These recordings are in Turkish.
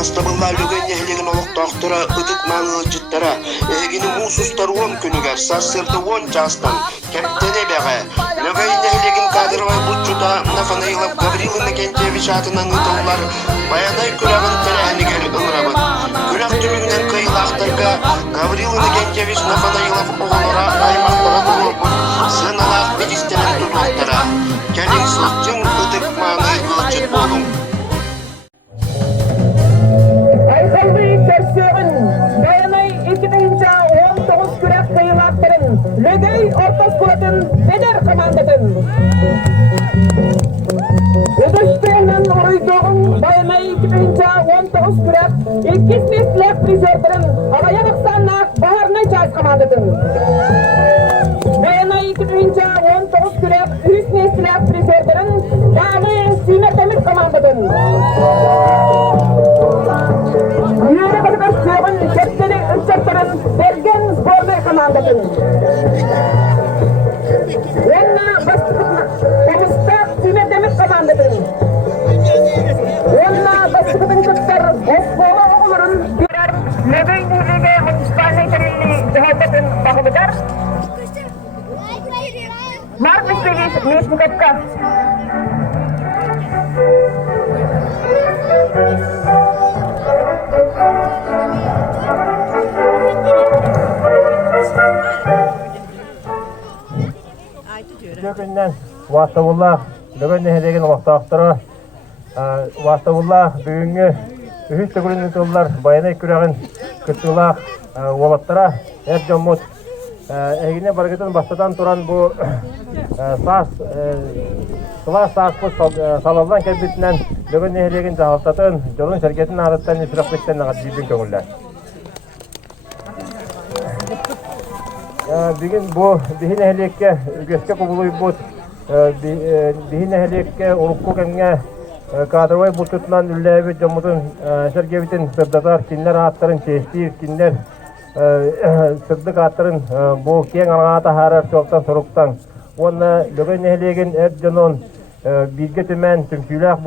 астабылла Лөгөй нэһилиэгин олоқтоохтора ытык мааңылчыттара эгини уусустаруон күнүгэр сассырдыуон жаастан кептене бэҕэ Лөгөй нэһилиэгин кадровай булчута Нафанаилов Гаврил Иннокентьевич аатынан ытыллар Байанай күрэҕин тэрэһинигэр ылырабыт. Күрэҕ түмүгүнэн кыйылаахтарга Гаврил Иннокентьевич Нафанаилов оҕолора аймактара туруорбут сыналаах медистерин тутуоттара киэҥ сылчың ытык мааны ылчыт болуң. Байанай 2019 күрэк кыйылаахтарын Лөгөй ортос кулатын эдэр командатын. Өдөштөөнөн уруйдугун Байанай 2019 күрэк 2 меслек призердерин алая баксаннаак баарына жаз командатын. Байанай 2019 күрэк 3 меслек призердерин дагы сүймөтемир командатын. Ыччаттарын берген сборной командатын. Онна бастықта сүймедеміз командатын. Онна бастықтың күттер осколы оғылырын берер Лөгөй нэһилиэгэ муниципальный территории жаһаттатын бағылыдар. Марк Васильевич Мечниковка. Күннен вастауыллах Лөгөй нэһилиэгин олоқтоохтора вастауыллах бүгүнгү үһүс төгүлүнү тыллар Байанай күрэҕин кыттылаах олаттара эп жоммут эгине баргытын бастатан туран бу сааспыт салалдан келбитинен Лөгөй нэһилиэгин жаалтатын жолун сергетин арыттан исрапбиттен агатбийбин көңүллер. Бүгін бұл биһин нэһилиэгке үгөскө кубулуйбут биһин нэһилиэгке урукку кемге кадровай бултутунан үллээбит жоммутун сергебитин сырдатар кинилер ааттарын чеестиир кинилер сырдык ааттарын бу киэҥ араҥаҕа таһаарар суоктан соруктан уонна Лөгөй нэһилиэгин эп дьонон биирге түмэн түмсүүлээх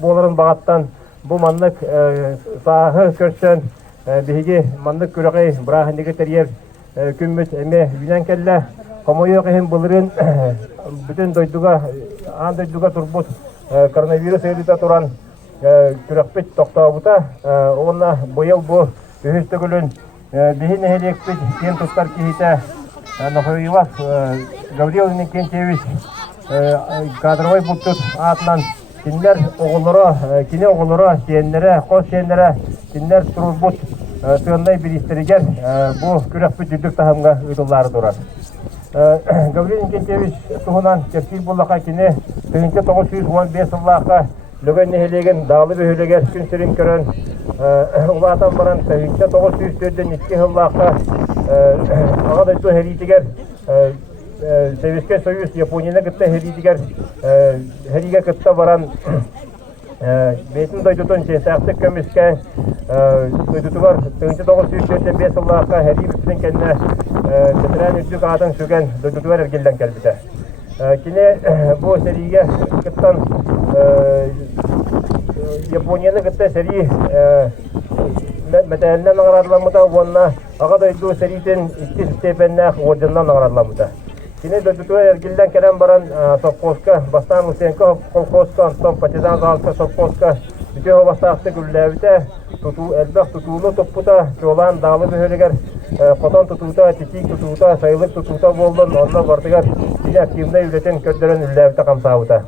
буоларын багаттан бу маннык сааһы көрсөн биһиги маннык күрэҕэй бырааһынныгы терьер күммүт эме үйнэн келлэ комойуох иһин былырын бүтүн дойдуга турбут коронавирус ыйрыта туран күрэхпит тохтообута уонна быйыл бу үһүс төгүлүн биһин нэһилиэгпит киэн тустар киһитэ Нафанаилов Гаврил Иннокентьевич кадровай бултут аатынан кинилер оҕолоро кини оҕолоро сиэннере кос сиэннере кинилер турбут тыаннай билиһиннэригэр бу күрэхпит дүрдүк таһымга ыйтыллаары турар. Гаврил Иннокентьевич туһунан кепсиил буллаха кини 1915 сыллааҕа Лөгөй нэһилиэгин даалы бөһүлэгэр күн сирин көрөн улаатан баран 1904-ден 2 сыллааҕа аҕадайдуу хэриитигэр Советский Союз Японияны кытта хэриитигэр хэриге кытта баран бейтин дойдутун чесаактык көмүскэ дойдутугар 1904-ден 5 сыллааҕа хэриибиптин кенне кытыран үздүк аатын сүген дойдутугар эргелден келбите. Кини бу сериге кыттан Японияны кытта сери мәтәлінен аңарадыламыда, онна аға дойду серитин 2 степеннәк орденнан аңарадыламыда. Кини дойдутуа эргилден келен баран совхозка, бастан Лусенко колхозка, антон партизан залка совхозка, бүтө хобастақты күлләбіте, әлбәқ тутулу топпута, чолан далы бөхөлігер, қотон тутута, тетик тутута, сайылык тутута болдын, онна бардығар, кини активный үлетін көрдерін үлләбіте қамсауыта.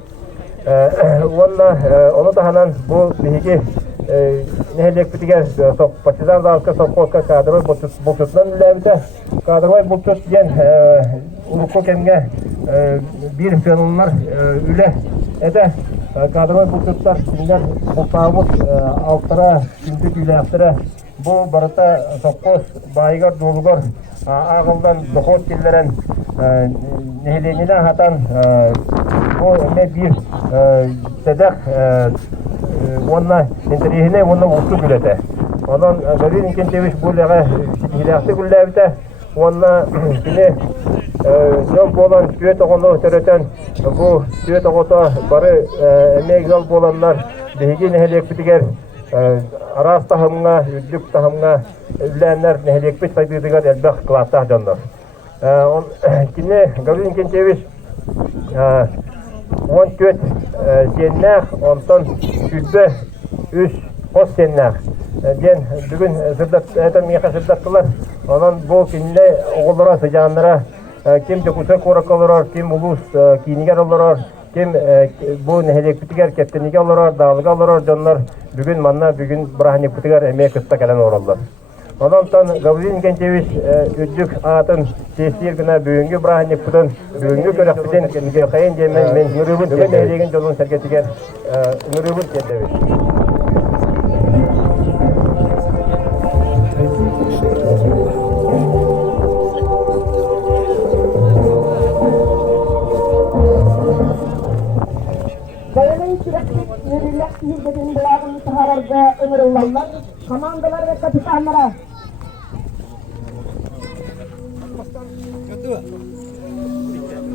Оны таханан бұл биһиги нэһилиэгпитигер партизан залка совхозка кадровай булчутунан үлләбіте. Кадровай булчут ден урукку кемге бир феноллар үле эде кадровай булчуттар кинилер бултаабыт алтара күндүк үлээхтера бу барыта совхоз баайгар дуулугар агылдан дохот киллерен нэһилиэгинен хатан бу эме бир седек онна интериһине онна улту күлете. Онон Гаврил Иннокентьевич буллага хилэхти күллэбите онна кини жол болан түйе тоғону төрөтен бу түйе тоғото бары эмек жол боланнар биһиги нэһилиэгбитигэр араас таһымга үддүк таһымга үлээннэр нэһилиэгбит сайдыдыгар элбэх класстаах дьоннор. Кине Гаврил Иннокентьевич 14 сеннах, онтон күлбе 3 пос сеннах. Ден бүгүн сырдататын меха сырдаттылар. Онон бу кинле оголора сыжааннара ким жокуса кораколорор, ким улус кинигер олорор, ким бу нэһилиэгбитигер кептениге олорор, даалыга олорор дьоннор бүгүн манна бүгүн браханиктигер эме кыста келен ороллор. Онтон Гаврил Иннокентьевич үддүк аатын сесир гына бүгүнгү браханиктын бүгүнгү көрөкпүтен кемге кайын демен мен нүрүбүн деген жолун сергетигер нүрүбүн кендебиз. Байанай sürekli yürüyüşlerinin devamını tahararda ömür olanlar, komandalar ve kapitanlara.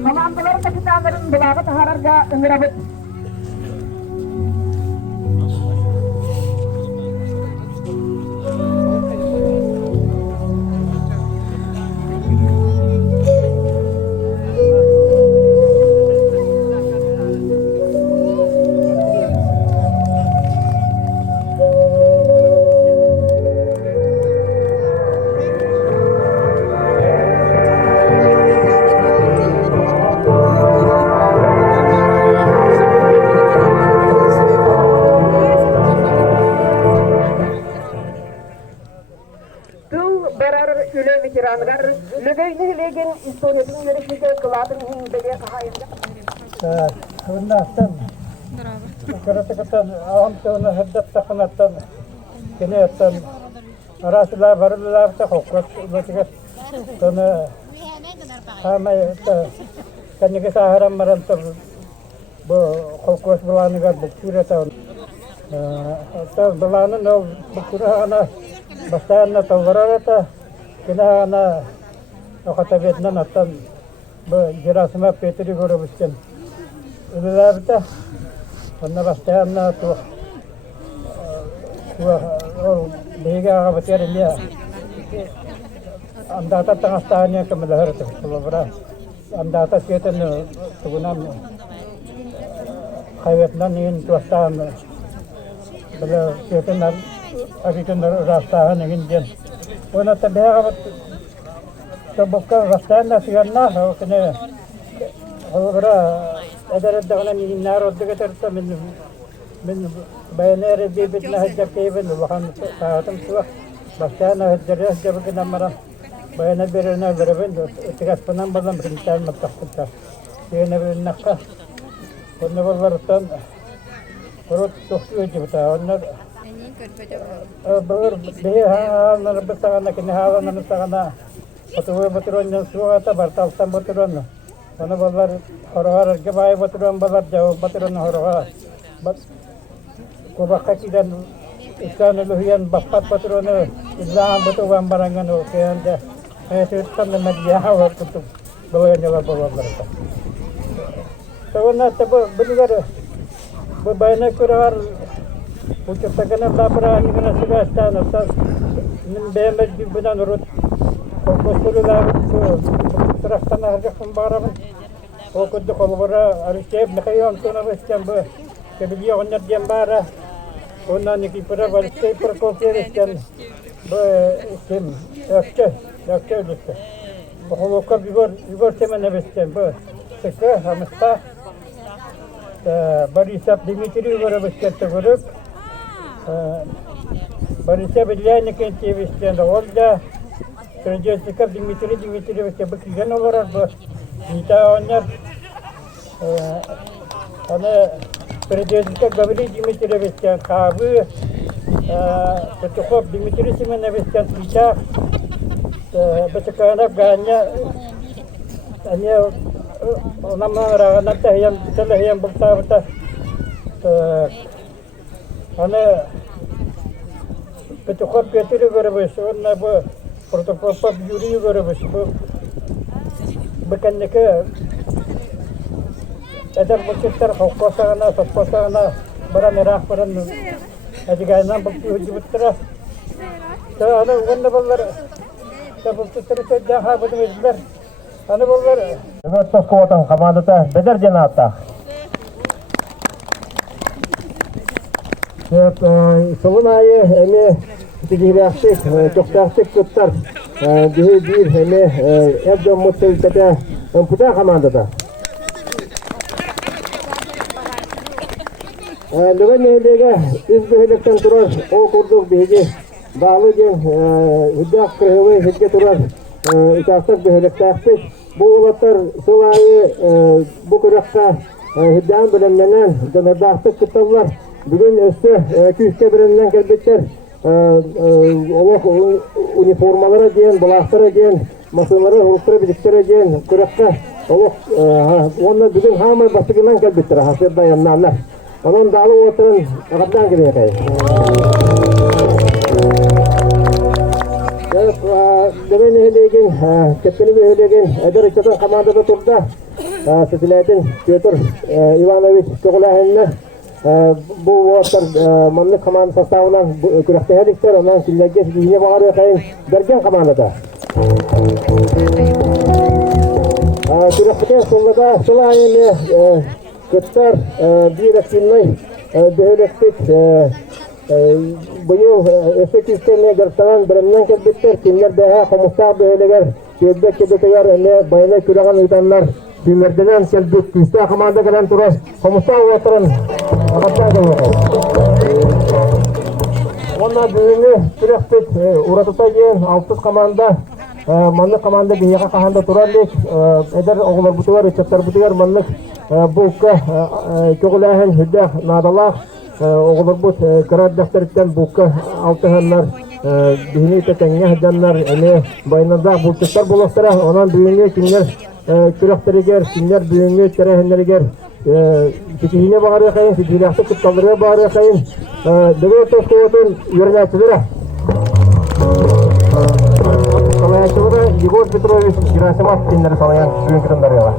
Komandalar ve kapitanların devamı tahararda ömür abit. Lөгөй нэһилиэгин историясын йөрөшмөкө кылатын хиңдеге кахайында. Хыннастан. Каратакатан аамтона хаддаттахнаттан кенеттан арасла барылларта хоккот батыгат тона хамай канеге сахарам марантар бу хоккот буланыгар букурата та буланы но букурана бастаанна таварарата кенана Охотоведнан аттан Герасима Петри көрөбүстен үлелерді онна бастаянна бейге аға бөтеріне андата таңастағанен кімілі андата сетен тұғынан қайветнан ең туастағын білі сетен аритен растағын егін ден оны табиға Тобокка вастана сиганна хавкне хавра эдэрдэгна миннар оддэгэтэртэ мен Байанай бибитна хаджакэйбэн улахан саатам суах вастана хаджарэ хаджабэгна марам Байанай бирэрна бэрэбэн утигаспанан балам принтайн маттахтыта сиэна бэрнакка онна балларытан урут тухту өжибэта оннар бэр бэхи хаалнар бэсагана кини хаалнар сагана Потом батырон суата барталтан батырон. Аны балар хорогар габай батырон балар жау батырон хорога. Кубакка кидан иканы лухиян баппат батыроны излаан батуган баранган океанде. Этүттан медиа хавар кутуп баланjala балалар. Тавна табы билгәр бу Байанай көрәр учтагана лабра нигә сигастан ата мин бәмәд бинан рут Костолуlar трактана harcakın bağırabın. O kudu kolubura arıştayıp nekayı antona başlayan bu. Kebiliyor onlar diyen bağıra. Ondan iki para barıştayıp para kolsayırışken. Bu kim? Yakça ödüstü. Bu kolukka bibor temene başlayan bu. Sıkı hamısta. Barisap Dimitri yuvarı başlayan görüp. Barisap Innokentьевич başlayan oldu. Сырдатыы Дмитриевич бекиген олар бу. Нита оннар аны Сырдатыы Гаврил Иннокентьевич хабы Петухов Дмитрий Семенович Нита бетеканап ганя они намарагана таям телеям бултабыта аны Петухов Петри görübüş онна бу Протопоп Юрий görübüş bu bekenneke эдэр булчуттар хоккосагана сопкосагана баран ирак баран ажигайнан булчуттара. Аны онда баллар булчуттары жаха бөтөбүзлөр. Аны баллар Өт тоскуотан командата бедер жанаатта. Сыллааağы эме тигиряктык, токтактык кыттар. Биир эме эдэр муттелтете пута командата. Лөгөй нэһилиэгэ үз бөһөлөктөн турар ол курдук биһиги баалы ден үддак кыргыбы хетке турар итактык бөһөлөктаакпыт. Бу улаттар сыллааağы бу күрэҕэ хиддаан белемненен жанардактык кытталлар. Бүгүн өстө күйүскө биремнен келбеттер. Олоғу униформалары ден, булақтары ден, машиналары, урустары, биліктері ден, күрэхқа олоқ, оны бүгін хамай басығынан келбеттер, хасырда яннанлар. Onun dağlı oturun, ağabeyden gibi yapayım. Lөгөй нэһилиэгин, кептени бөһөлөгин, эдэр ыччатын командада турда, Сетилетин Петр Иванович Чоғулаһынны bu otur manlık komanda составынан күрәхтәһәликтер, ondan килгәнгә сизгә багар якайын бергән командада. Күрәхтә соллада сылааağы кыттар бир активный бөһөлөктүк быйыл эсекистене гартан биремнен келбеттер, кинлер дәһә комуста бөһөлөгөр, кебек-кебекәр эне Байанай күрәгән ыйтаннар, Биирден келбек, күстә команда белән туры, комуста отырын. Онда бүгүнү күрәхтек уратыта ген 60 команда, манлык команда бияга каханда турарлык, эдэр оглар бутугар, ыччаттар бутугар манлык бултка көгүләһен хүддә надалах, оглар бут карат дәфтәрдән бултка алтыһаннар, бихини тәкәңгә һәдәннәр, эне байнада булчуттар булыштыра, онан бүгүнү кинләр күрәхтәргә, кинләр бүгүнү киэңнәригэр Китине багар якайын, китиряхты кытталырга багар якайын, дөгө тоскуотун юрнәчиләре. Салаячылары Егор Петрович Герасимов киндер салаян бүгүн кытымдарга.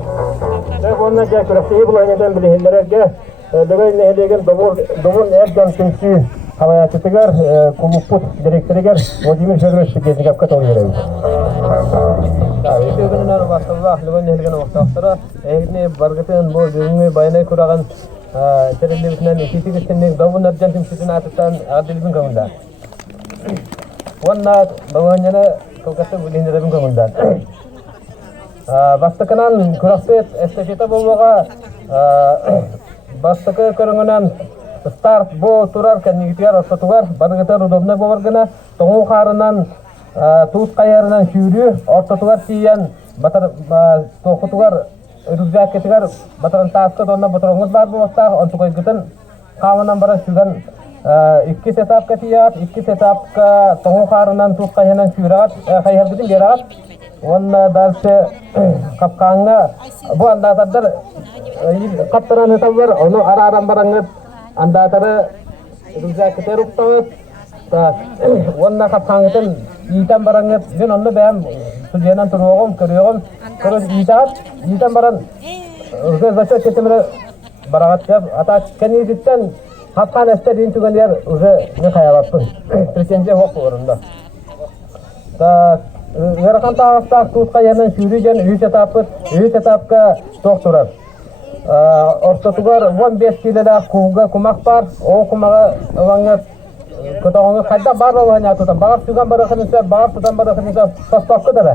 Онна жа күрәхтәге булайндан билиһиннәрии лөгөй нэһилиэгин домун эрдән тинчи салаячытыгар клубпут директорыгар Владимир Федорович Гезигап катылгыры. Өтөгүнүнөн башталып, лөгөй нэһилиэгин октактыра, эгне баргытын бу бүгүнкү Байанай кураган терелебитинен икитигиштенник домун эрдән тинчисин атыптан адилбин көңүлдө. Онна баванжана кылгасы билиһиннэрии көңүлдө. Бастыкынан күрәхтет эстафета болбога бастыкы көрүңүнөн старт бо турар кеннигитер ортотугар баргытар удобна боларгына тоңу харынан туут каярынан сүйрүү ортотугар тиян батар токутугар рюкзакетигар батаран таска донна батарыңыз бар болса онтугай гытын кавынан бара сүгөн 2 сетапка тият 2 сетапка тоңу харынан туут каярынан сүйрат каярдын берат онна дальше капканга бу андатар каптараны табар оны араран бараңыз андатары рюкзакетер уктап онна капкаңытын итан бараңыз мен онны бәм суҗенан турогым көрөгөм көрөз итан баран уже зачет кетемре барагат деп ата кенидиттен капкан эстер интүгөнер уже не каялаппын претензия жок орунда та Верхан тағыстақ туытқа ернен сүйрейден үй сетапқа тоқтырар. Ортотугар 15 килелі куға кумақ бар, ол кумаға ұлаңыз көтағыңыз қайда бар олғаны атудан. Бағар сүйген барықыныңса, бағар тұтан барықыныңса состаққы дәрі.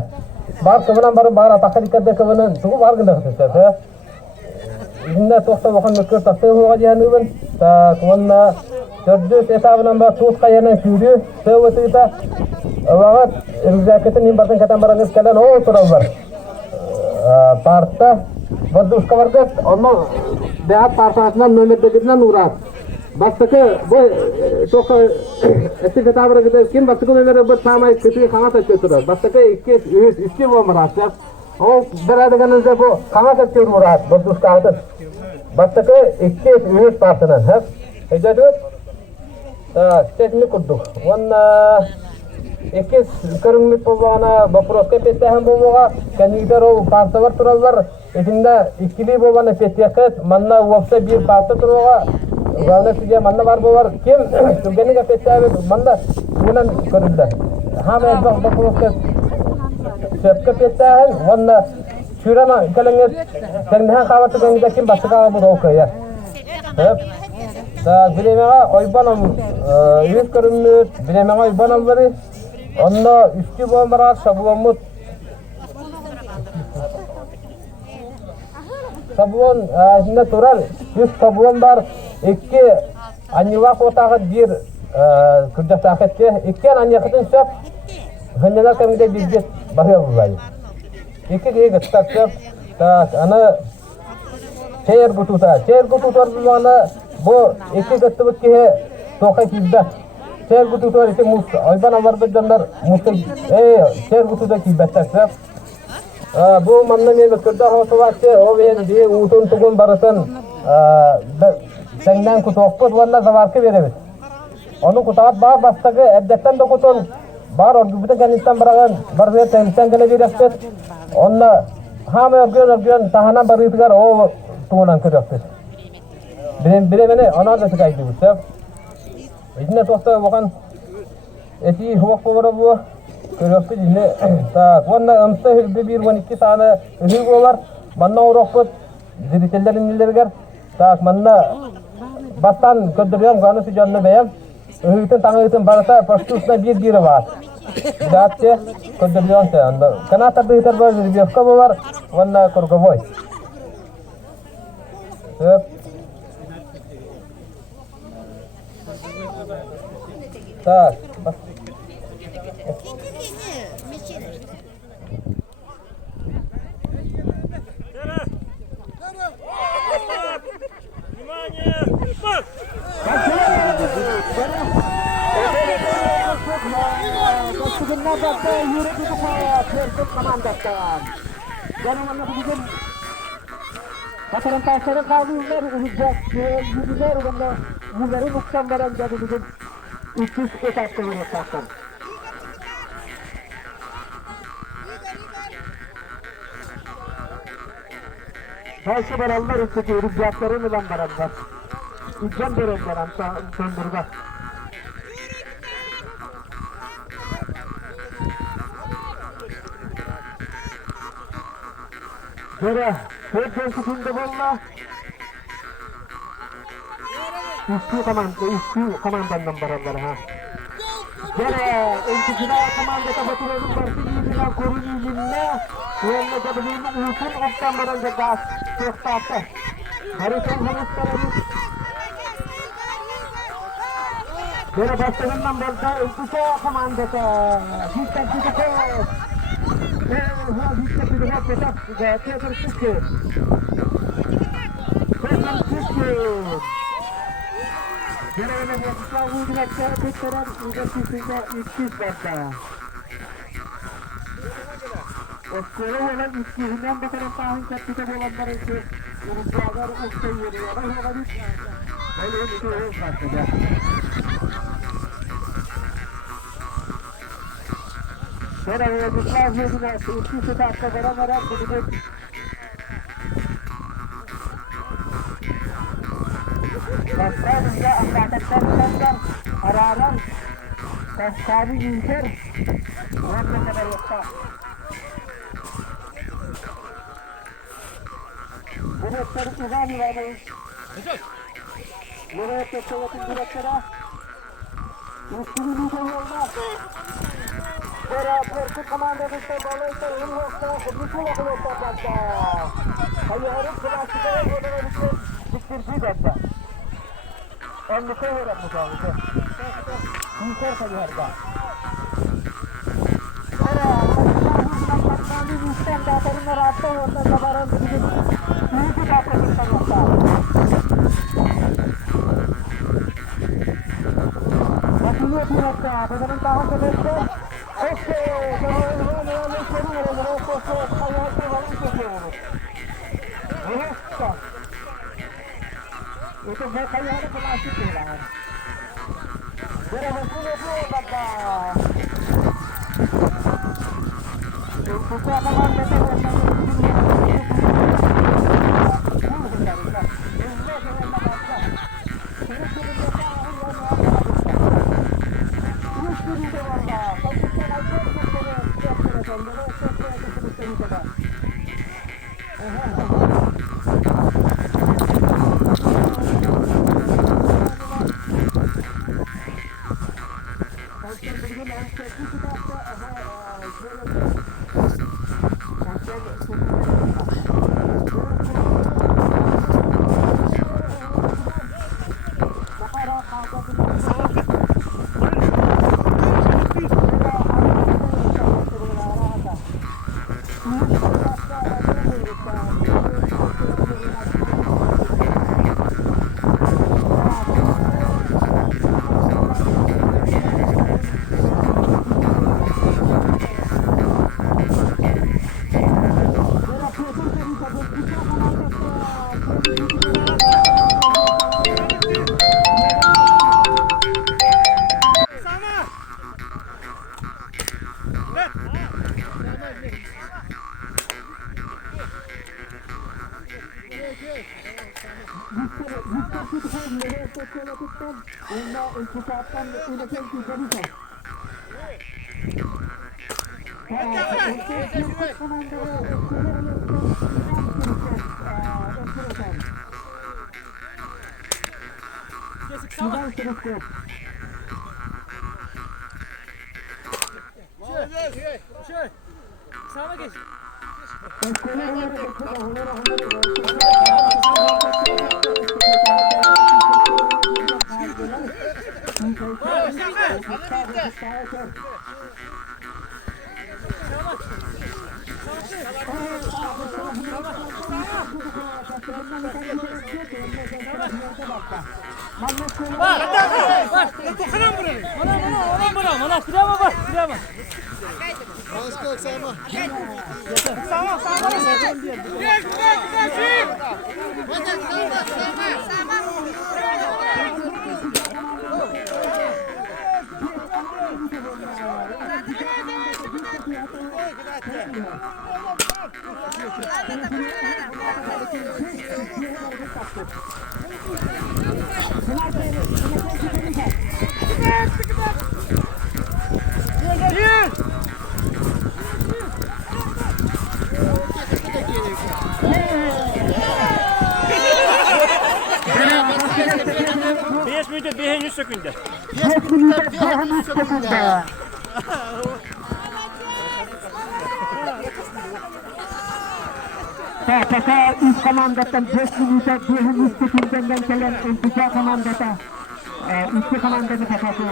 Бар кімінен барын бағар атаққа диккерде кімінің тұғы барғында қытыңса. Үйінде тоқта оған мүккір тақтай оға дейін үйбін. Онына 400 этабынан бар туытқа ернен сүйрей, сөйті Вағат рюкзакетін ең бардың кәтен бараңыз кәлен ол тұрал бар. Партта воздушка барғыз, оның бәғат партасынан нөмірдегідінен ұрат. Бастықы бұл тоқы әсік этабыры кедес кен, бастықы нөмірі бұл самай көтіге қаңат өтке тұрар. Бастықы 2 болмыр асып. Ол бір әдігінізде бұл қаңат өтке ұрат, воздушка ағытын. Бастықы 2 партынан. Әйдәдіңіз? Сетімі күрдік. Экес көрүңмүт болбағана вопроска петтәһен болбога, кәнигдер ол парта бар туралар, эсинде икили болбаны петтәкет, манна уапса бир парта турага, Gavna size manna var bu var. Kim? Türkçenin kapetçi manna bunun körüldü. Hamı bakıyoruz. Söp kapetçi manna şurama kalınır. Kendine kahvaltı kendine kim başka kahvaltı da okuyor. Hep. Da bilemeğe oybanam yüz körümlü bilemeğe oybanam var. Onunla üstü bombalar sabuamut. Sabuan şimdi tural yüz sabuan var. İki anıva kotağı bir kırda saketçe. İki anıyakıtın söp. Hınyalar kemide bilgi bakıyor bu. İki diye gıttak söp. Da ana şehir kututa. Şehir kututa bana bu iki gıttıbıt ki toka kibda. Şehir kututa ise mus. Oyban vardı canlar musta. Şehir kututa kibda söp. Bu mamnun kırda hoşuvatçı o ve diye utun tugun barısın senden kutokput valla zavarkı veremiz. Onu kutavat bağ bastakı eddetten de kutun bağır orgübüte kendisinden bırakın barıya temisten gene direktir. Onunla hamı örgüyen tahana barıydıgar o tuğunan kırıktır. Bilemeni ona da çıkaydı bu sefer. İçinde tosta bakan eti huvak babara bu. Körüktü yine. Sonra ımsı hülbü 1-12 tane hülbü var. Manna uğrakpıt. Ziritellerin nileriger. Manna bastan kördürüyorum. Kanısı canını beyem. Hüyütün tanıtın barısa paştusuna bir biri var. Bidatçı kördürüyorum sen. Kanatlarda hüter var. Zirbiyoska bu var. Vanna kırgavoy. Tak. Vatandaşların kavliler olacak, yüzler olanda bunları noksan veren cadılığın 300 etapta yönetmekten. Sayısı verenler üstteki rüzgarların olan verenler. İlcan verenler söndürme. Böyle Türkiye'sinde valla üstü komandandan verenler ha. Böyle öncüküne komandata batıralım varsa yüzüne korun yüzüne Uyanla kadının uyutun oktan verence gaz çok tatlı. Harika hanımlarımız. Böyle başlarından burada öncükü komandata. Bizden çıkıyor. Bizden çıkıyor. Tekrar çıkıyor. Görevine bakışlar uygulatları tekrar uygulatısıyla işsiz başlar. Oskuru olan işsizinden bu taraftan kapıda olanlar için ürünlerler usta yürüyorlar. Böyle bir şey başladı. Görevine bakışlar uygulatı işsiz başlar beraber bulunur. Başlarında anlatacaklar araran kaşları yüzer orada kadar yoksa bu noktaları kızanı varmış bu noktaların direktörü üstünü olmaz Korku komandasında dolayısıyla onun nokta bütün noktalar başta hayırın klasikaya göre diktirsiz etti. Endişe öğretmiş abi. Yüzer tabii herda. Allah'ın üstten dağıtarınlar attı orada zabaran bizim büyük bir dağıtarınlar yoksa. Nasıl yok bir nokta? Benim daha sebepte okey. Itu saya ada plastik lah. Berapa puluh bapak. Itu apa Sağına geç. Beş minut, 5 sekünde. 5 minut, 5 sekünde. Pasa ilk komandadan 5 minuta 1 sekünden gelen ikinci komandata iki komandanı kapatıyor.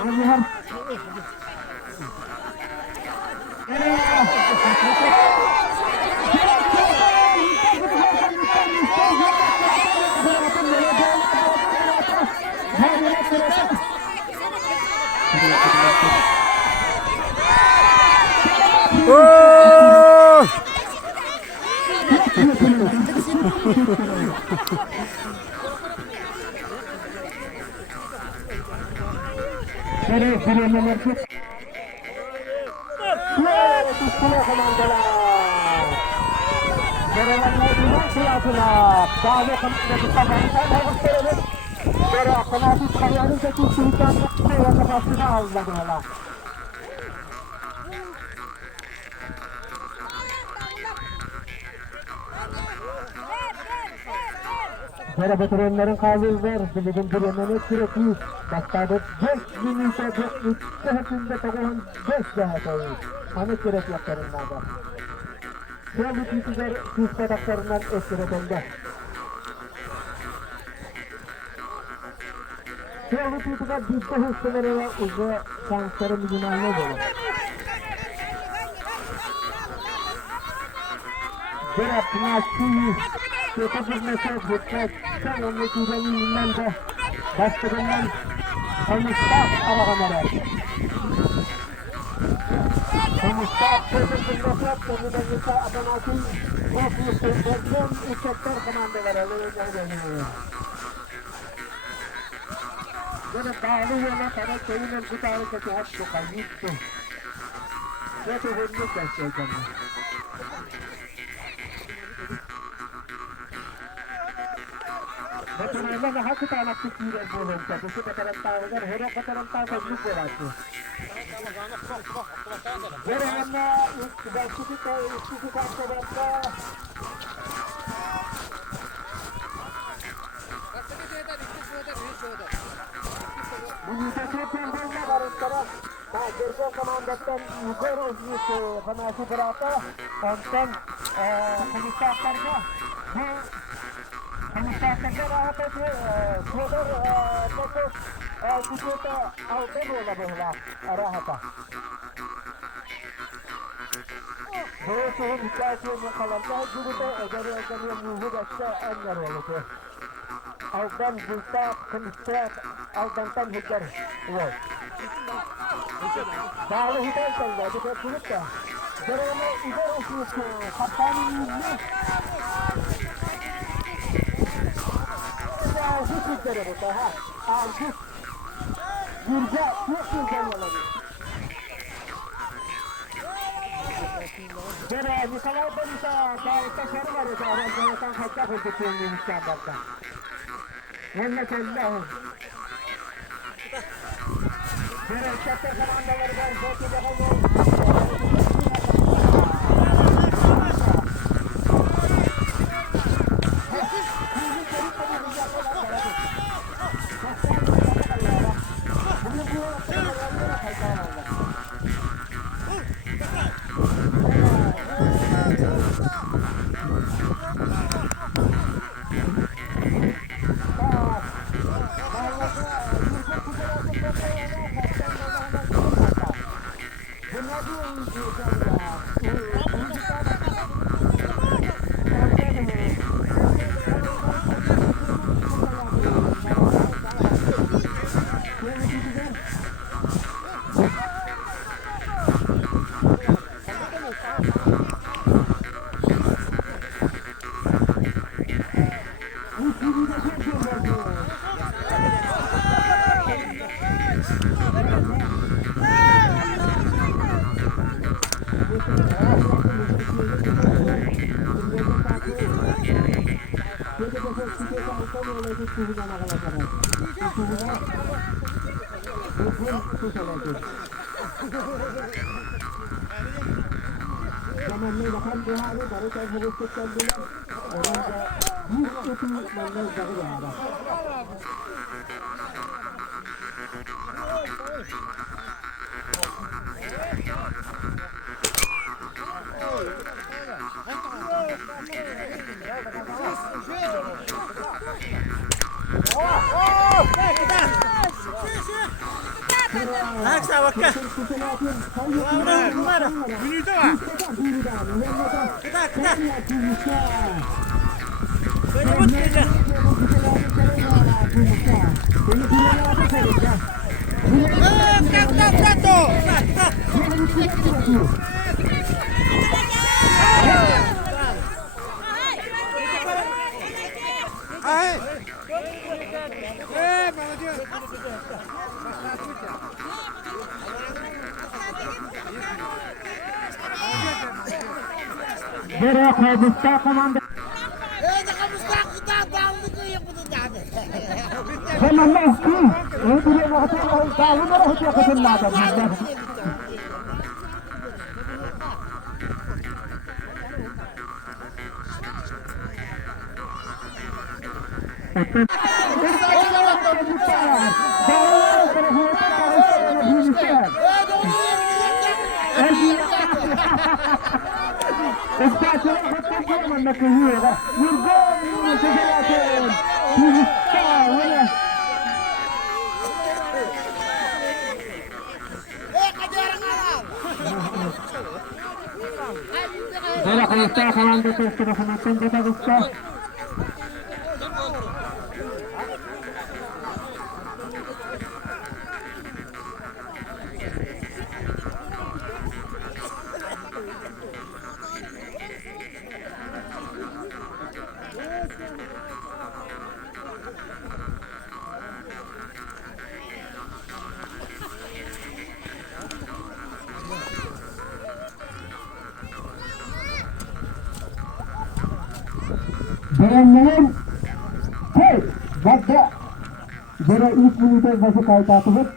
Para veteranların kaldığı var, bildiğin veteranların sürekli başladı. 5 minuta 3 sekünde takılan 5 daha sayı. Hani gerek yaplarınlarda. Şöyle tütüler süs pataklarından esirede. Şöyle tütüler bizde hırsıları ve uzun şansları mücünanlı olur. Gerek nasıl Kötü gitmek, sen onun güzelinden de başlarından konuşta aраҕaмalar. Konuşta kötü konuşta adanasın okul uçaklar komandaları. Böyle dağlı yola kadar köyün bu tarihte hakkı kayıttı. Kötü hürmet gerçekten. Veteranlar da hakikaten anlattık yine bu olumda. Bu veteranlar her veteranlar da büyük olarak. Veteranlar üstü karşılarında. Bu yüzden var ustalar. Gerçek komandattan yukarı özgürlüğü kanası bıraktı. Ondan komisarlarga bu komisarlarga rahat ediyor. Kodor bulchuta altın olabilir rahata. Bu sürü hikayesinin kalanında burada eğer muhudasta enler olacak. Aldan bulta komisar aldantan hikar var. Dağlı hikar kaldı. Bu da bulutta. Derene ileri uçuyorsun. Kaptanın yüzünü. göstere bu daha. Artık Gürce çok güzel olabilir. Gene Nikolay Benita Davut'ta soru var ya, Avrupa'dan kaçak oldu kendini İstanbul'da. Memleketler. Gene ыччаты komandaları ben Zotlu'da kalıyor. Berenlerin tek vadda bere ilk minüte başı kaytatıdır.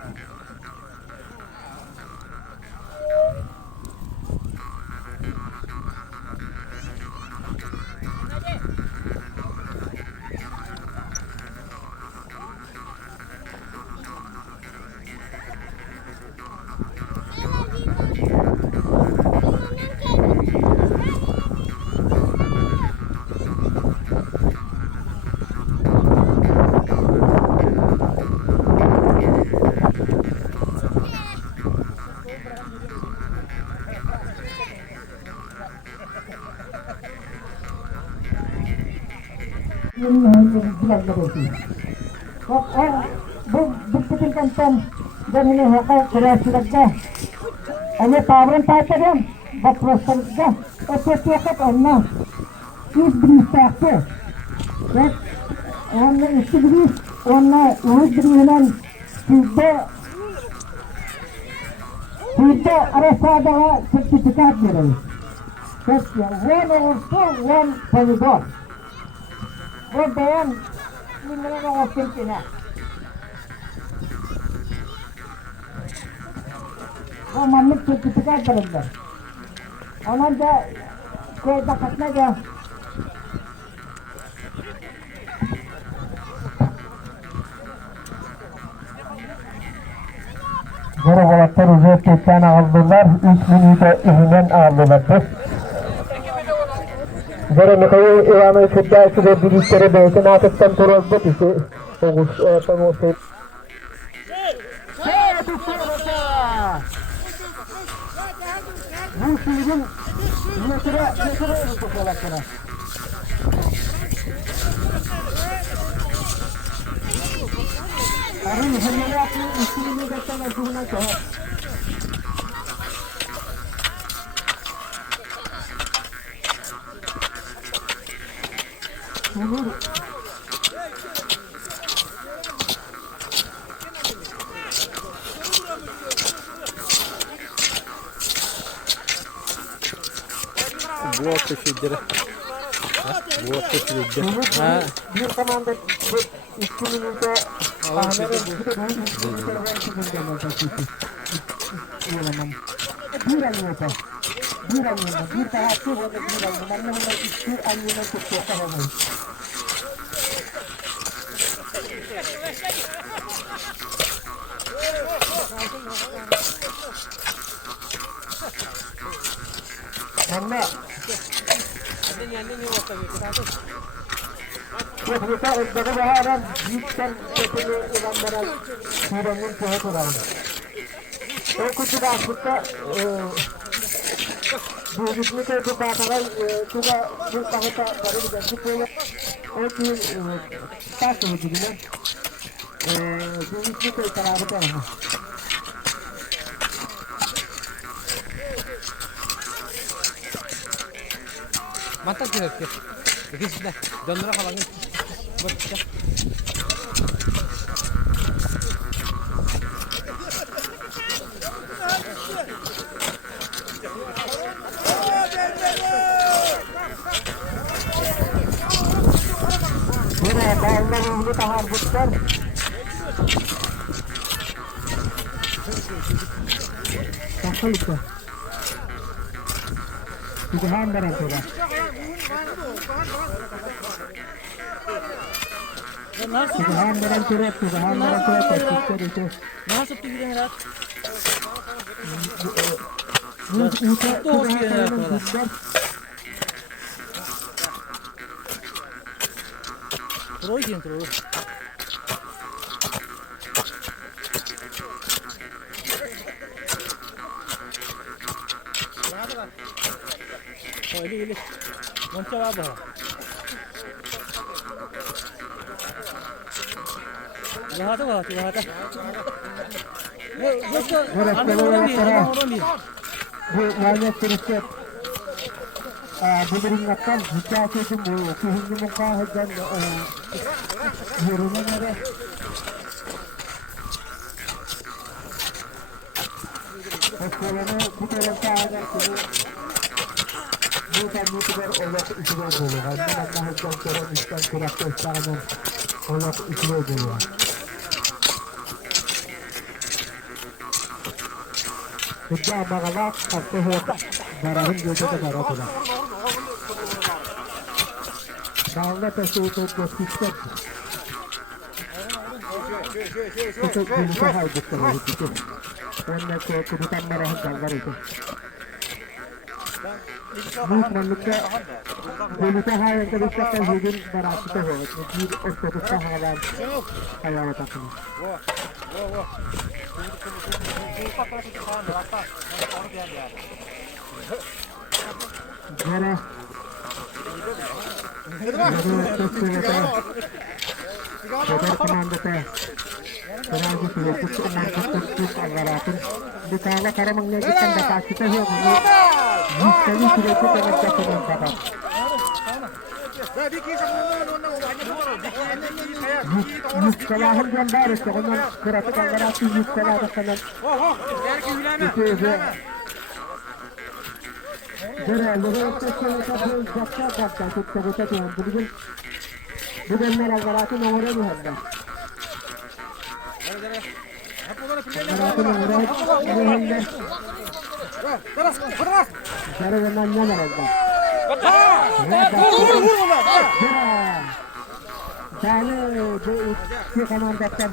Bu bütün kanton dan ini hak kreasinya. Hanya tawaran tawaran, bak prosesnya. Operasikat anna. Is beristirahat. Kan, anna istirahat. Onunla öldürülen sizde arasadağa sertifikat verir. One olursa one pomidor. O beyan bunların olsun ki ne? O manlık sertifikat verirler. Onlar da köyde katına Zorbalıklar uzayıp geçen ağırlılar 3 minüte ihinden ağırlılardır. Zorbalıkları İvan'ı kütlesi ve bilinçleri beytin atıktan turuldu isi. Oğuz ortam olsaydı. Bu şiirin metire ödü kulaklara. Arın hırmalı atının üstünü gökten açılına kadar. Bu hafta şeyleri. Bu hafta şeyleri. Bir zamanda üstünümüzde ahmerin bir anlıyorsa. Bir saattir orada bir anlıyor. Ben de bir anlıyor çok kalamayız. Anne. Kita untuk berharap jika kita ulang-ulang kurangin kehadiran. Aku tidak suka begitu kita berpacaran juga berpacaran dari begitu. Aku tak begitu. Begitu kita terapkan. Mantap direkt. Bismillah. Döndüre falan. Bultka. Bayanay ini taharbutkan. Takal itu. Itu hambaran coba. Hambaran coba itu. Nasıl tüylerin rahat? Troy din troy. Öyle öyle. Monça var daha. Rahata var, rahata. Yoksa anne oramıyor. Bu lanet terisi. Bilinhnnärии ыччаты bu kиэҥ kahıdan көрүңнэригэр. Kölüөнэ kuterin sağdan bu tanıtılar olak üçüne dolu. Andan kahıdan körün üstten kırakta sağdan olak üçüne dolu. Kıdda bağlak kattı hırda. Barahın götüde baratına. Dağında teşekkür etmişler. Çok büyük haydıklar oldu. Ondan sonra kurutan barahın dallar idi. Büyük manlıkta bölüte hayırda bir şakta hügün baratı oldu. Bir otobüste havalar hayal takımı. Gara Edir komandası Kırağcı Sürekli Umarcıklık Alvaratın Dikala Karamang'la gitken de takipte yok. Yükseli Sürekli Temizlikinin kadar. Yüzkalahın gönder işte. Onun kıratı kangaratı yüzkalahı kanan. Dere, Lөгөй kapı zakka kaptan tuttu tuttu. Bugün kangaratı numara mı handa? Kangaratı numara mı handa? Dere zaman ne handa? Dere, bu iki komandattan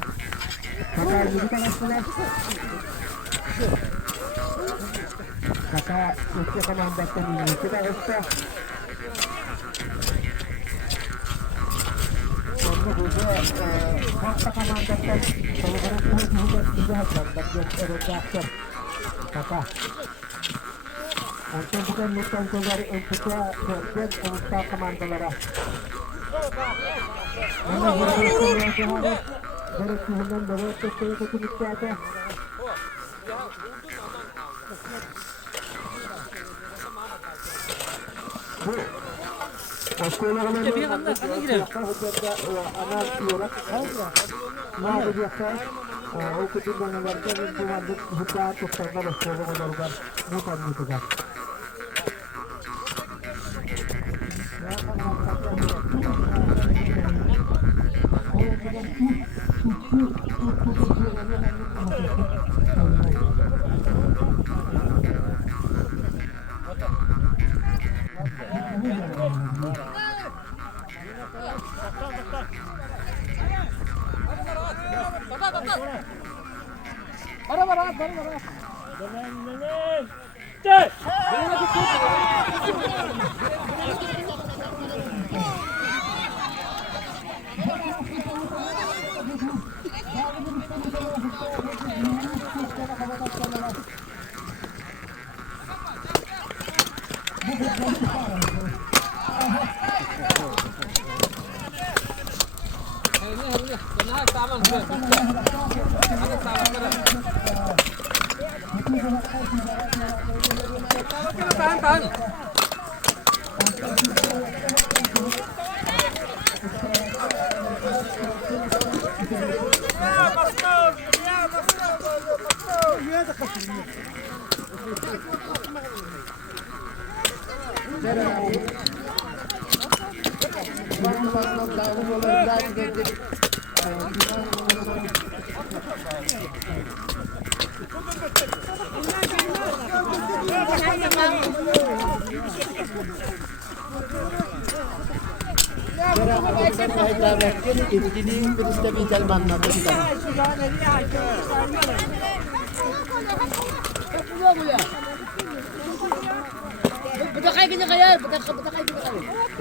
kakar yedi kanatlılar. Kakar iki komandattan iki de usta. Onu burada kakta komandattan soluğuna kuhunda hatlar. Bakıyor erotlaktır. Kakar. Untuk bukan mutan kembali untuknya kerja usaha kemandalara. Mana dari kuhundan dari kecil ke kecil ada. Bu, aku orang yang dia kan ada gila. Anak orang kaya. Mana dia kan? Aku tidak mengerti cuma hutan tukar terus dojorudar mutan gitu kan.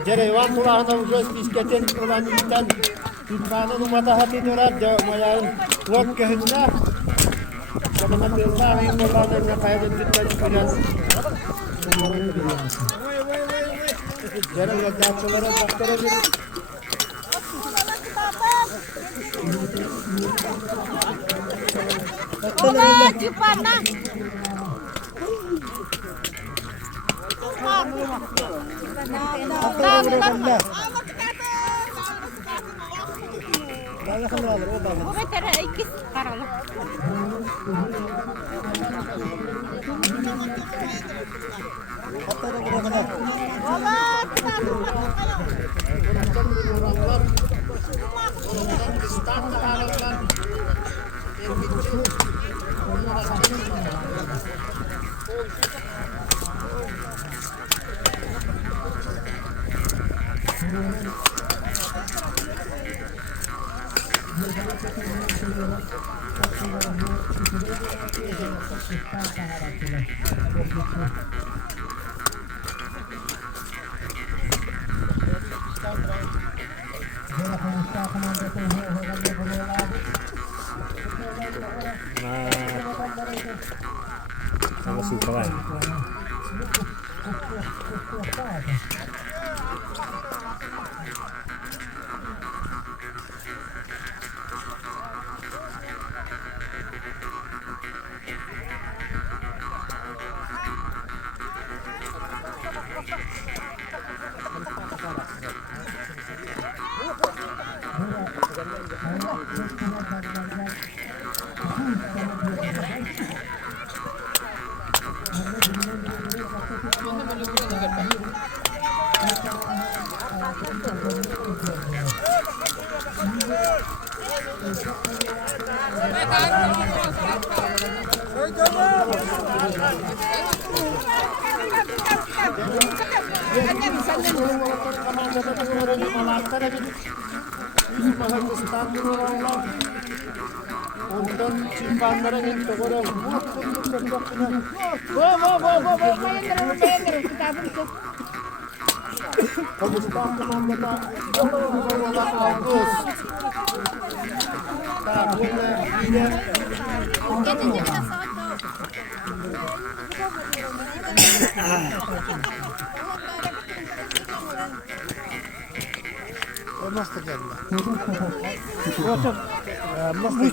Jadi waktu orang urus bisketin pulang ikan di mana rumah hati dorat jauh mayan buat kehendak karena terus yang berlalu kayak dan tidak jadi nggak dapat orang dokter ini Sama suka lah.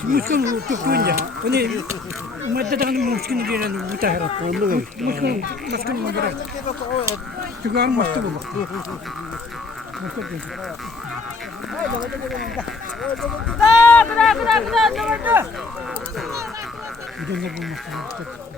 Mungkin untuk punya. Ini mereka dengan mungkin dia nak utara. Mungkin berat. Juga mesti buat. Benim.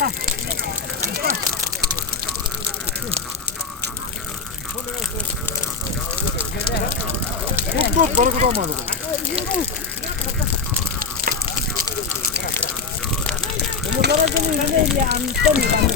Tut balık tutamadı. Bunlara gelin ne ya anlatamıyorum.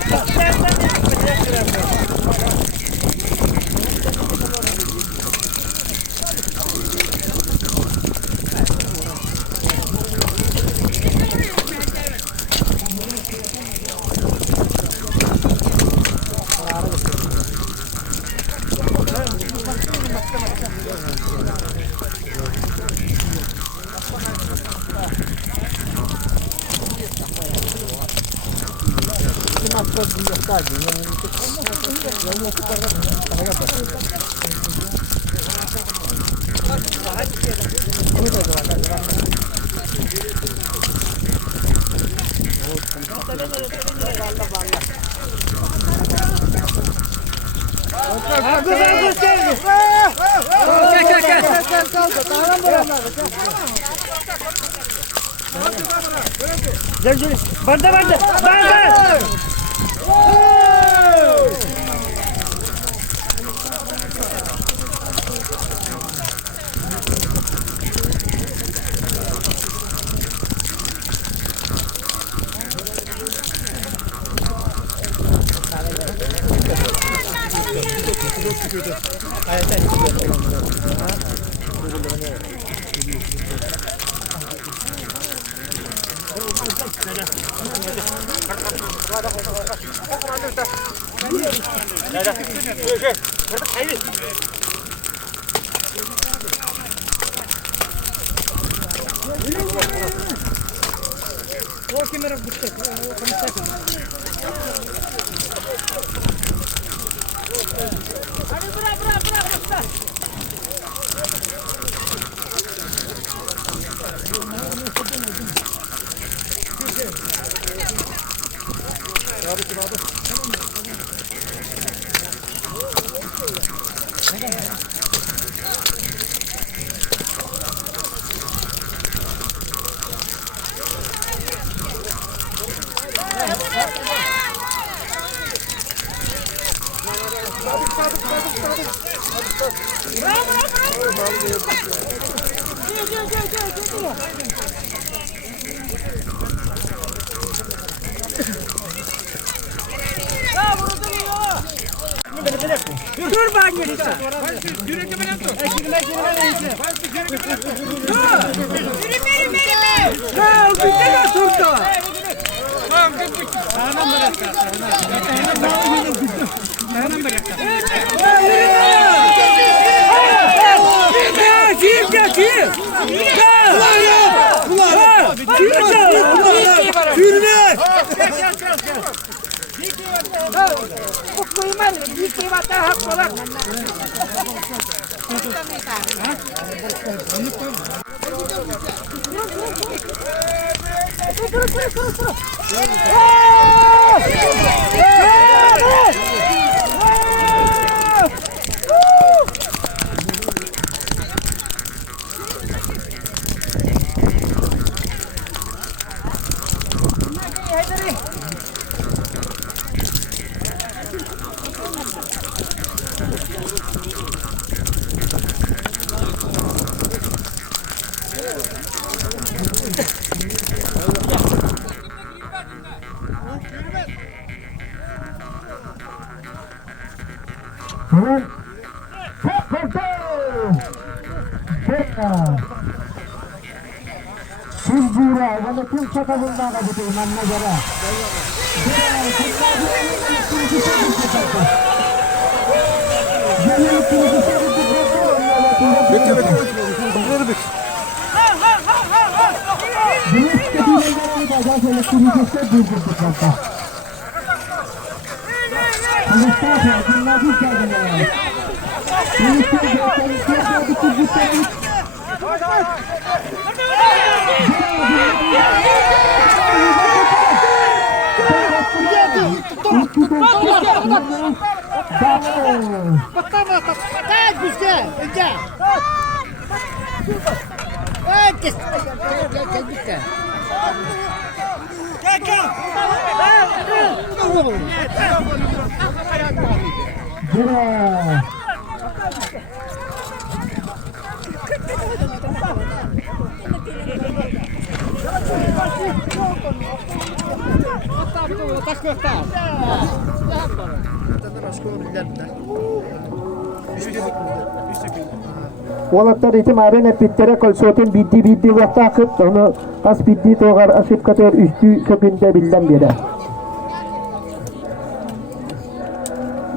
Olatlar itimaben hep bittere kolsoten biddi vakti akıp onu kas biddi toğar asıp kadar üstü sökünde bilden biri.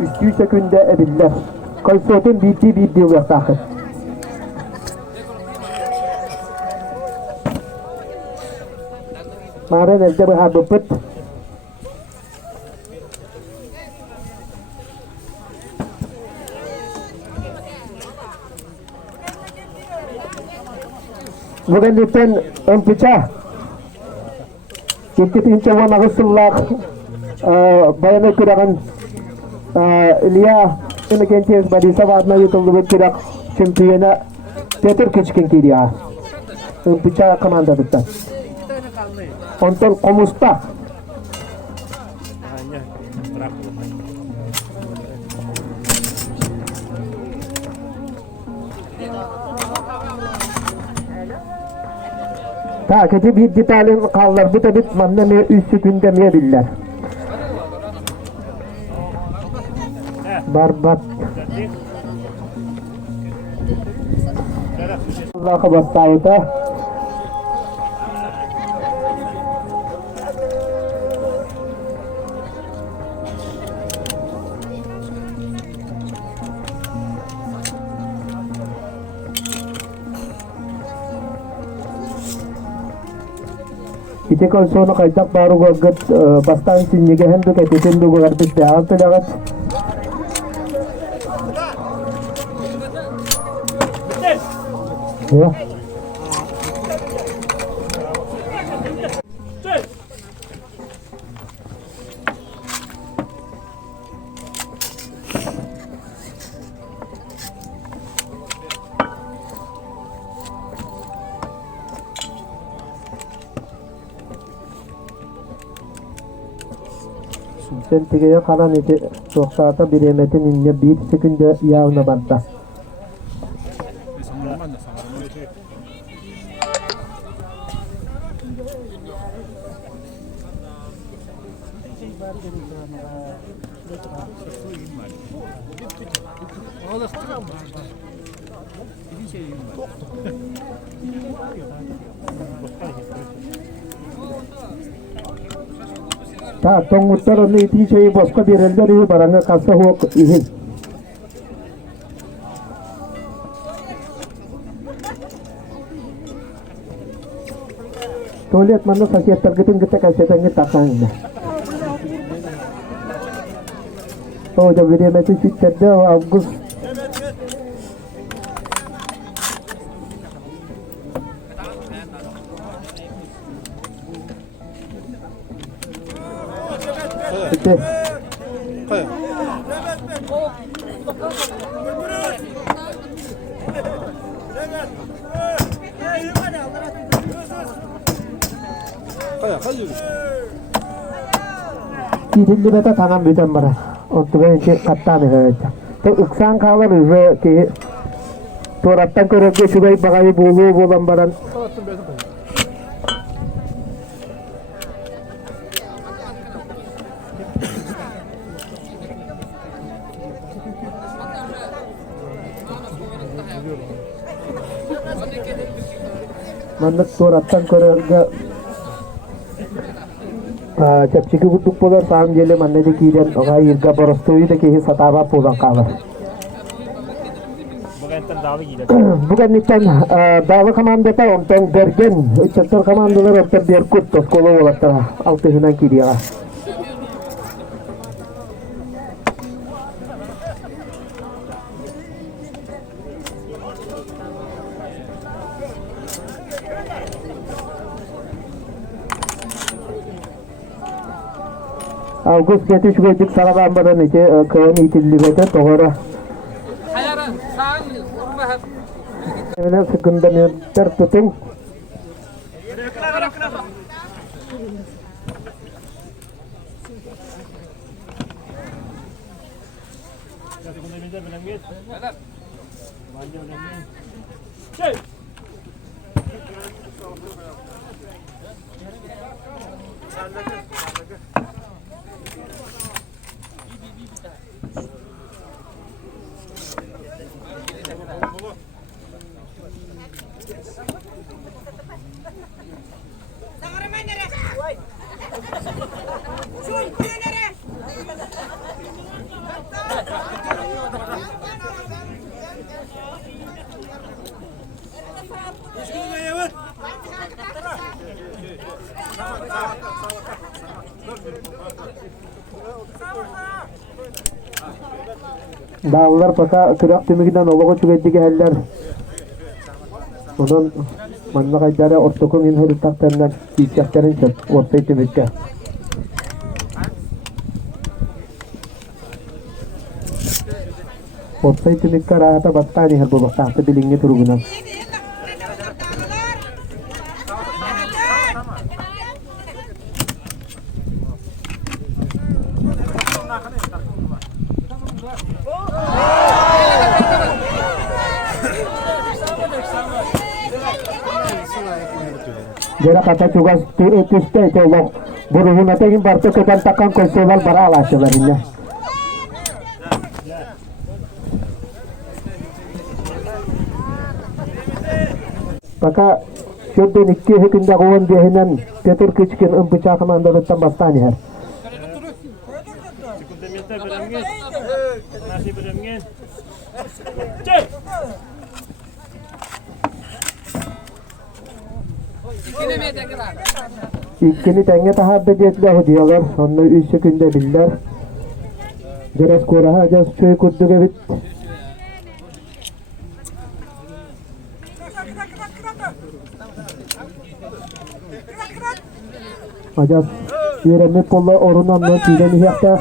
Üstü sökünde ebiller. Kolsoten biddi vakti akıp. Maren evde bu habıpıt. Bugün lütfen ön bıçağı. Ciddi pinçe vanağı sıllaaağı Bayanay küрэҕин Илья Иннокентьевич Борисов adına yutuldu bu küрэҕ çempiyona Petr Küçkin kiriya. Ön bıçağı komandadıktan. Ondan komusta. Ta kötü bir detalin kallar bu da bitmanla ne üstü günde mi biller. Barbat. Allah'a bastağıda. Iti kalsonu kaytak baru gagat bastan sinjige hendu ketitin du gartis de altı dagat. Ya. Sen tigeye kalan iti soğuksaata bir emetin ince bir sekünde yağına batta. Ta tongutlar onu iti şeyi boşka bir elde iyi baranga kasa hok ihin. Tulihat mana sakit tergeting kita kasih tangga takangnya. Oh, jauh dia masih cicat dah August. Okay. Kidilli beta tangan bidan bara. Untuk yang kata nih aja. To uksan kalar itu ki toratan kerja sudah pakai bulu bolambaran. Mandat toratan kerja Capciki butuh polar saham jele mana di kirian orang irga borostu itu kehi sataba pulang kalah. Bukan nitan dawa kamanda ta onteng bergen cantor kamanda la onteng berkut to kolo wala ta auto hinan kiria. August keti şu gecik sarabam badan içe kıvan itilli bete toğara. Evine sıkında müdder tutun. Dağlar paka kırak tümügünden olоҕу çügeddigi heller. Onun manna gaydara ortokun in hırıtaklarından çiğçakların çöp ortay tümükke. Ortay tümükke rahata battani her buluk tahtı bilingi turugunan. Jera kata tugas tüste itu olog. Buruhun atagin parto kedan takan konsoval bara alaşalarında. Maka şöyle iki hükümde kovan dehinen Petur küçükün ımpıçağı mandalıktan bastani her. İkkini tenge tahabbet etler diyorlar. Sonra 3 sekünde biller. Biraz koraha acaz çöy kutlu gevit. Acaz yereme polla orunanla tüydeni yakta.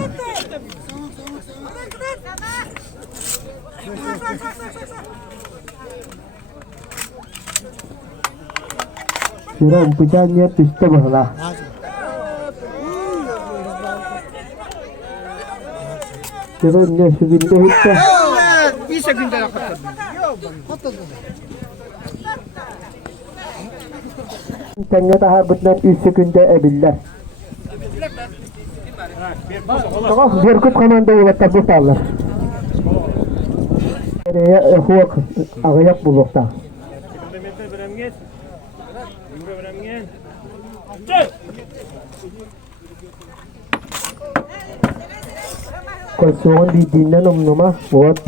Şuram bıçağın yer piste bağla. Şuram ne şu binde hitte. Bir sekünde yakaladım. Tenge daha bütler 3 sekünde ebiller. Tamam, bir kut komanda ulatlar bu sağlar. Nereye huak ağayak bulukta. Konsumun bidiğinden umnuma buat.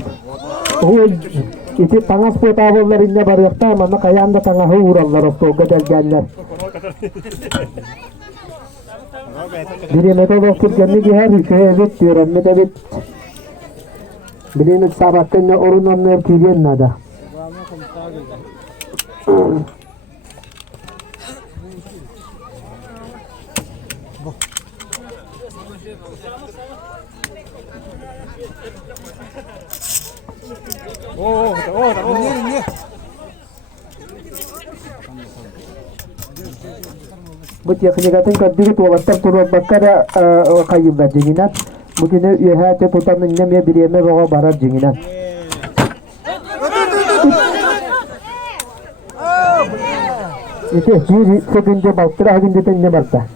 Iti tangas potavollar inne barıyakta ama kayanda tangahu urallar ostoga delgenler. Biri metodok Türkçenli giher hüküye evet diyor emme de bit. Bilinin sabahtenne orunanlar tüygen nada. Bu teknikatın kadını tuvalatlar turut bakara kayımlar cenginan. Bugünü üyehate tutanın neme bir yeme roğa barar cenginan. İşte bir sekünde baktıra haginde tenne barta.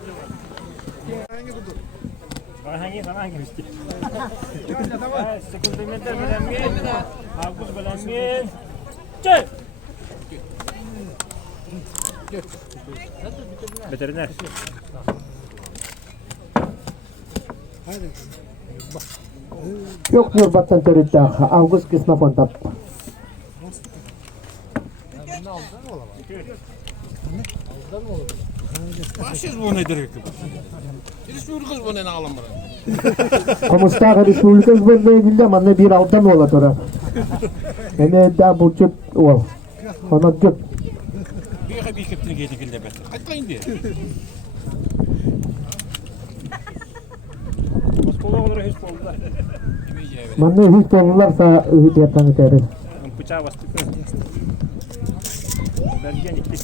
Veteriner. Yok Nurbat'tan törütte Ağustos kısma fontap. Başız bu nedir hüküm? Respublikası bu ne ağlam var? Komusta Respublikası bu ne ama bir aldan ola tora. Ene da bulçut ol. Ona cüp. Bir kaptın getirdi be. Atlayın diye. Moskova olarak hiç oldular. Manne hiç olurlarsa hiç yatanı terin. Bıçağı bastık. Belgen gitti.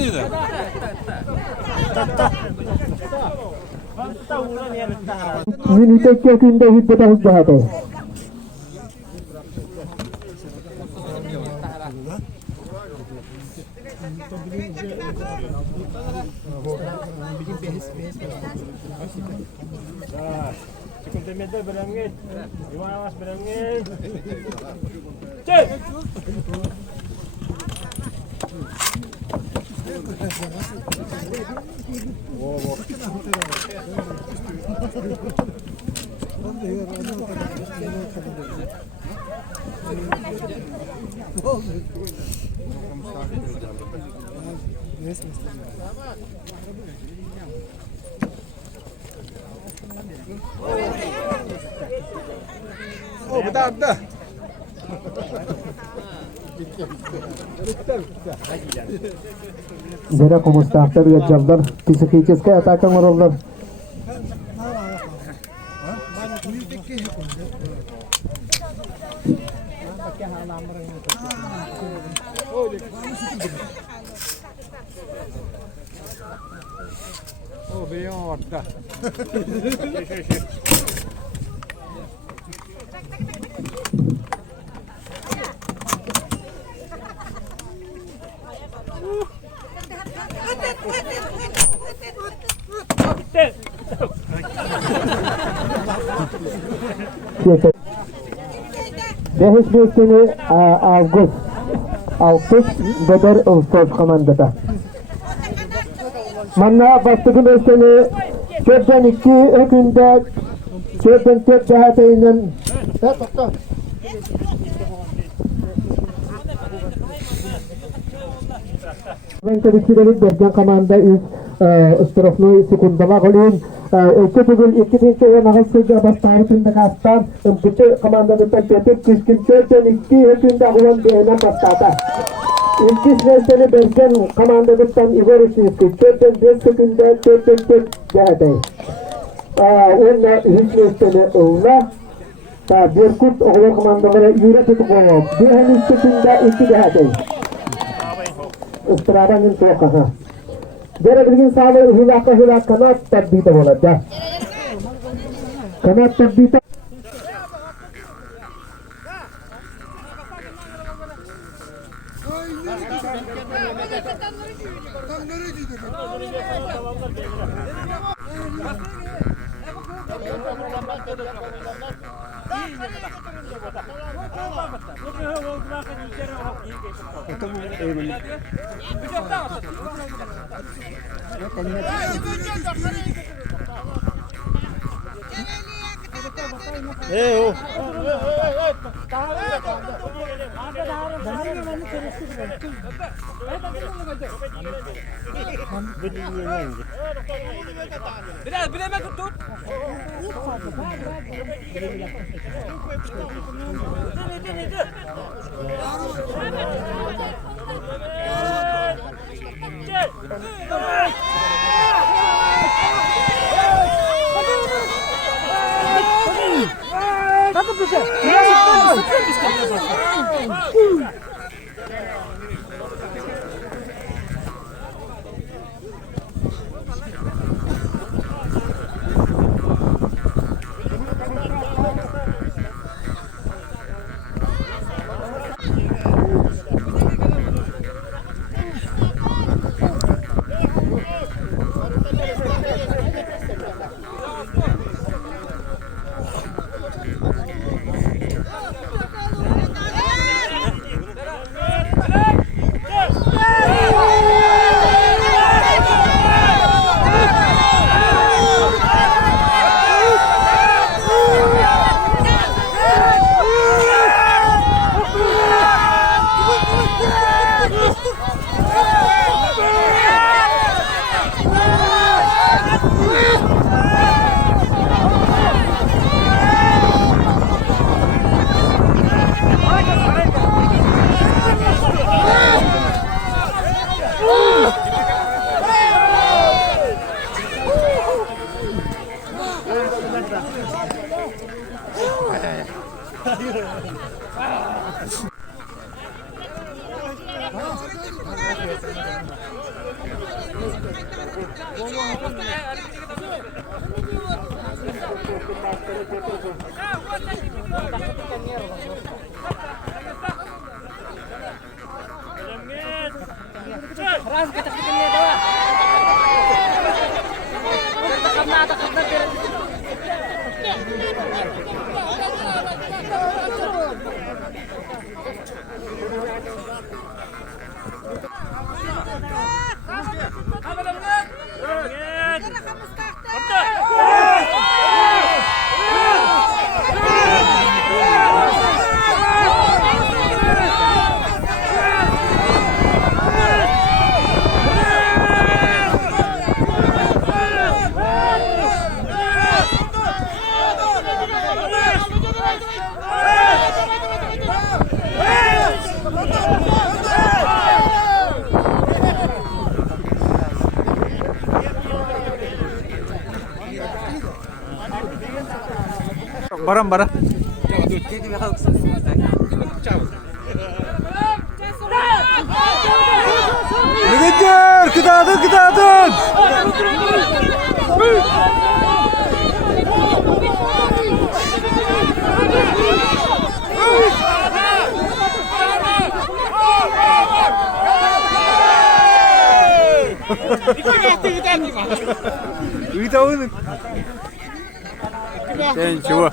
dedi. Minute kekinde hiddete hüccahate. Çıkın temelde berengit. Yuvarlaş berengit. Zera como starter yapacaklar. Psikolojik atakan olurlar. O bir orada. Beş beşini Ağustos bedel Ağustos komandada. Manna bastığı beşini çöpten 2 ökünde çöpten tek cehateyinden Ben tabii bergen komanda üst strofnu sekundala golün öte bugün 2. oynağı sözü baştartında kastan bütün komandanın temperatur kışkın çöpten 2 ökünde olan bir ena bastata. İlk sene bergen komandanın ivarışını çöpten 5 sekünde çöpten tek cehatey. Onunla hüsnü oğla bir kurt oğla komandalara yürütüp olup bir henüz sekünde 2 cehatey. Istirahatın soğukaha. Jere bilgin sağlığı hülaka kanat tabbita olacak. Kanat tabbita. Biraz bileme tut. Bara. Nigger, kıdadın. Gidelim. Sen çuva.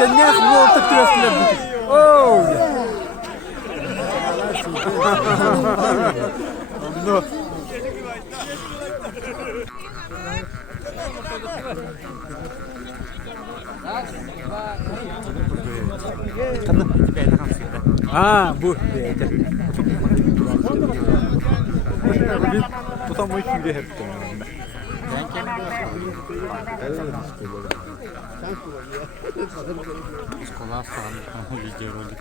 Tenyak bultuk teruslar. Oh. No. Bu. Tutamayı şimdi hep. Sekolah soal videorolик.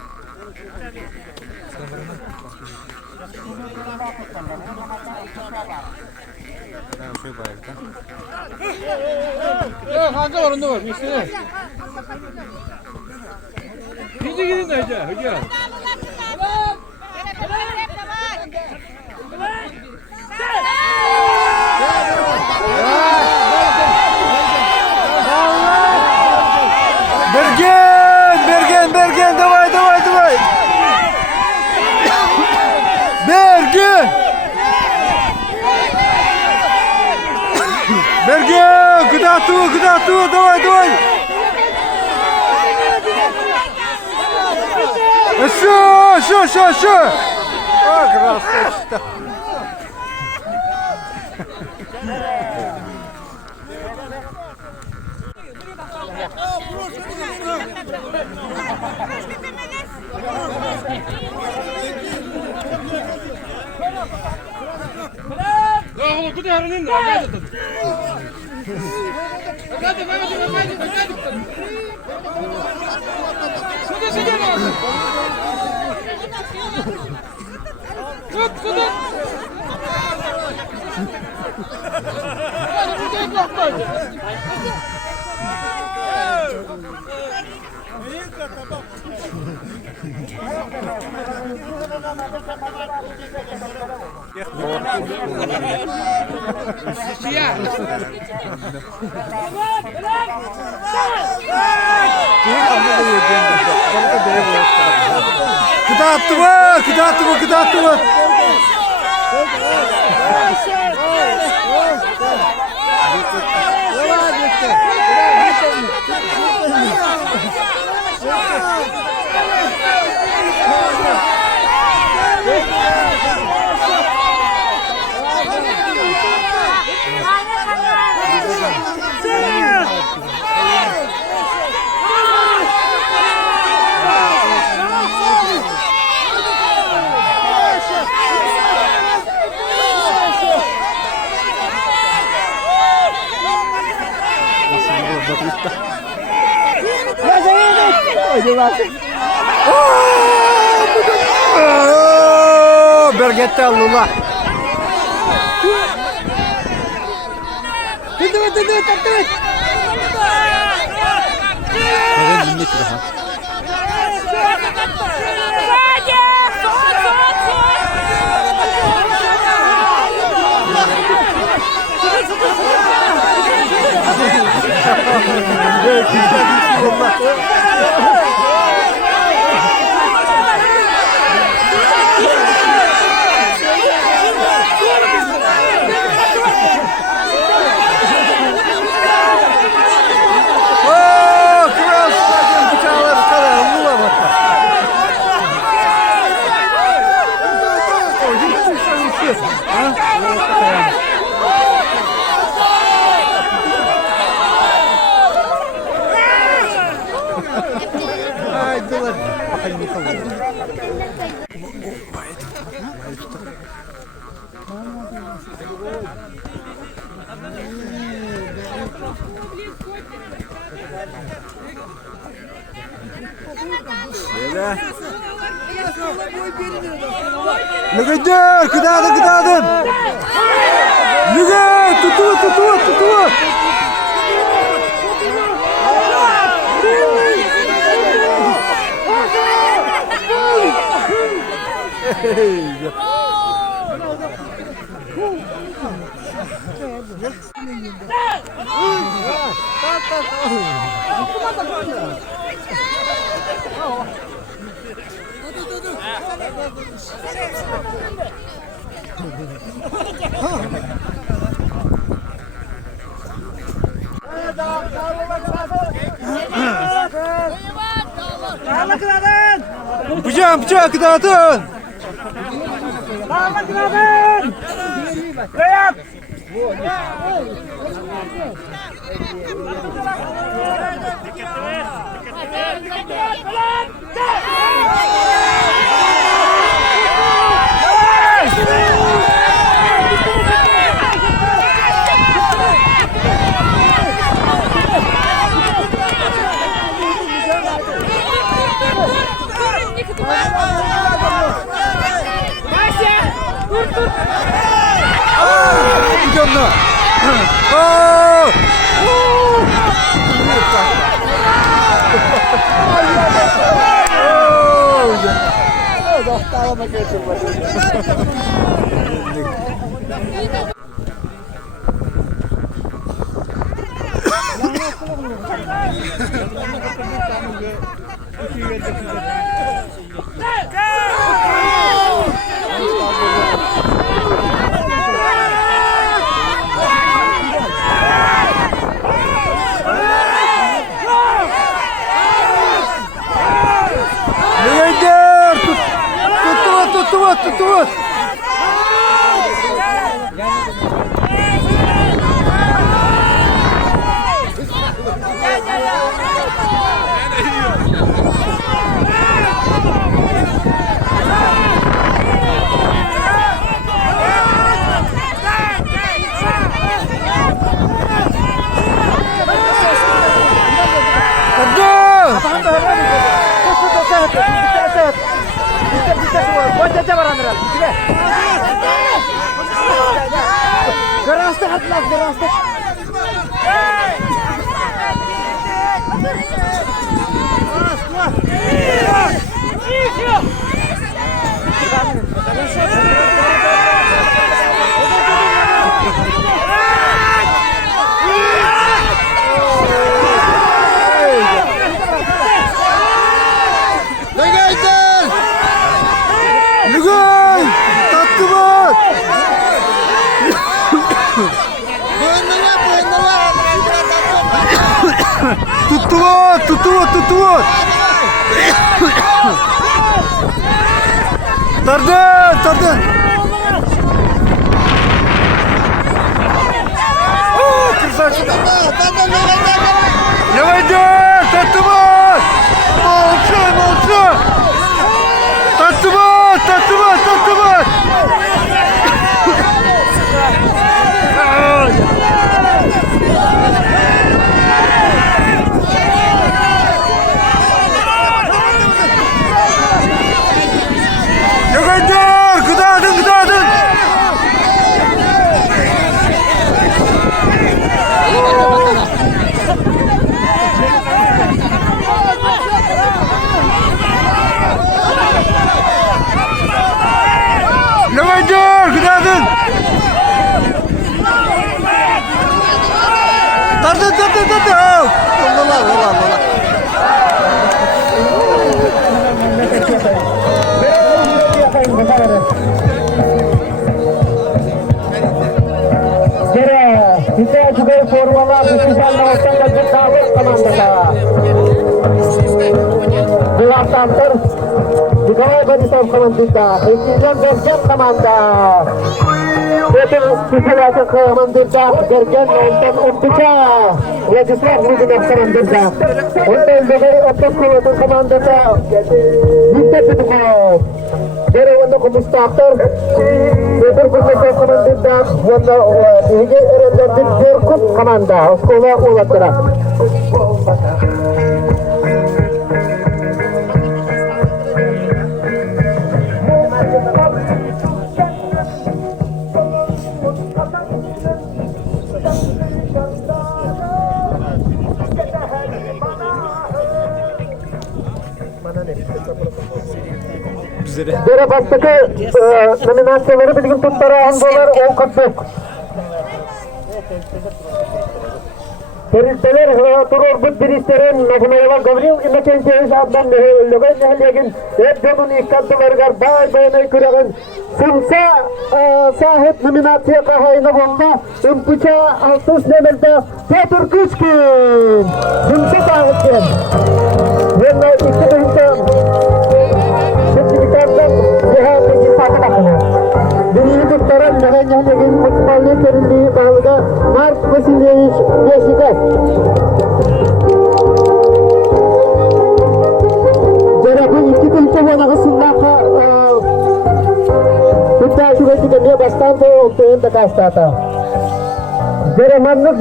Şey bayıldı. Kanka orunda var. İşte. Gidin hadi. Bergen, давай. Bergen, куда ту, давай. Шо. Красавчик. Олоғу күрэҕэ Куда ту? Bergette Allah. Лөгөйдөр, кыдаадын. Лөгөй, туту. Bıçak kıdaadın. Tut. Tuttu. Tardın. Красавчик. Yavaşça, tatlı var. Молчу. Tatlı var. униформалар специалналыктан кадровай командада. Булактар Николай Борисов командында, Христиан Берген команда. Эдэр специализация командында Берген Олтан Умпича, Владислав Лугинов командында. Ондай Лөгөй Оттосколотун командада Виктор Петухов. Деревянный коммустактор, Эдэр Бурмесов командында, онда Биир эрендердин Беркут команда, Оскола Улаттара. Derabastaki nominasyonları bilgin tutları andolar 10 kutbuk. Teristler dojğurdарын biristlerin Naфанаилов Гаврил Иннокентьевич addan Лөгөй нэһилиэгин эддемун иккаддыларгар Байанай күрэҕин сымса сahip номинация кахайны болду. Умпуча алтыс немелде Петр Кучкин. Сымса сahipken. Yana iki bölümde sertifikattan cihatı satın akını. Birinci tutturan нэһилиэгин муниципальный теринliği bağlıda Mark Vasilyevich Yeşikov. Jarabı iki bölümde onağı sıllaaağы Hütta şüphesiyle baştan soğuktuğun da kaçtata. Jaramanlık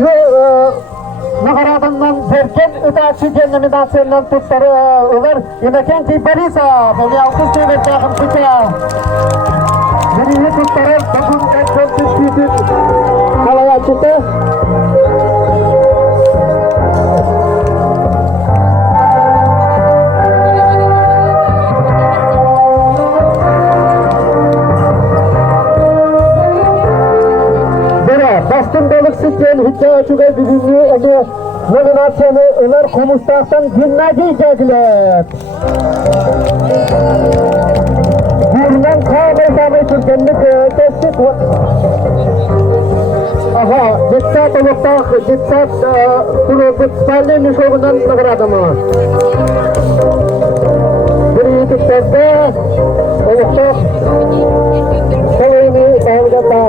Nagaradandan Berken itaatçı nominasyondan tutları olur. Inokentьевич Борисов, ve alkış devletlerinin bıçağı. Birinci tutları bakın ekran tüskütün kalaya çıktı. Bastın balık sütyen hücca açıga bizimli ege nominasyonu Ömer Komustah'tan Gennadiy Cagilep. Biirinden kağıdaysamay Türkenlik testik var. Aha, Jetsat Oluktağ, Jetsat Municipalny Nişoğundan nagradamı. Bir yitik tezde Oluktağ Salayını bağlıgatağ.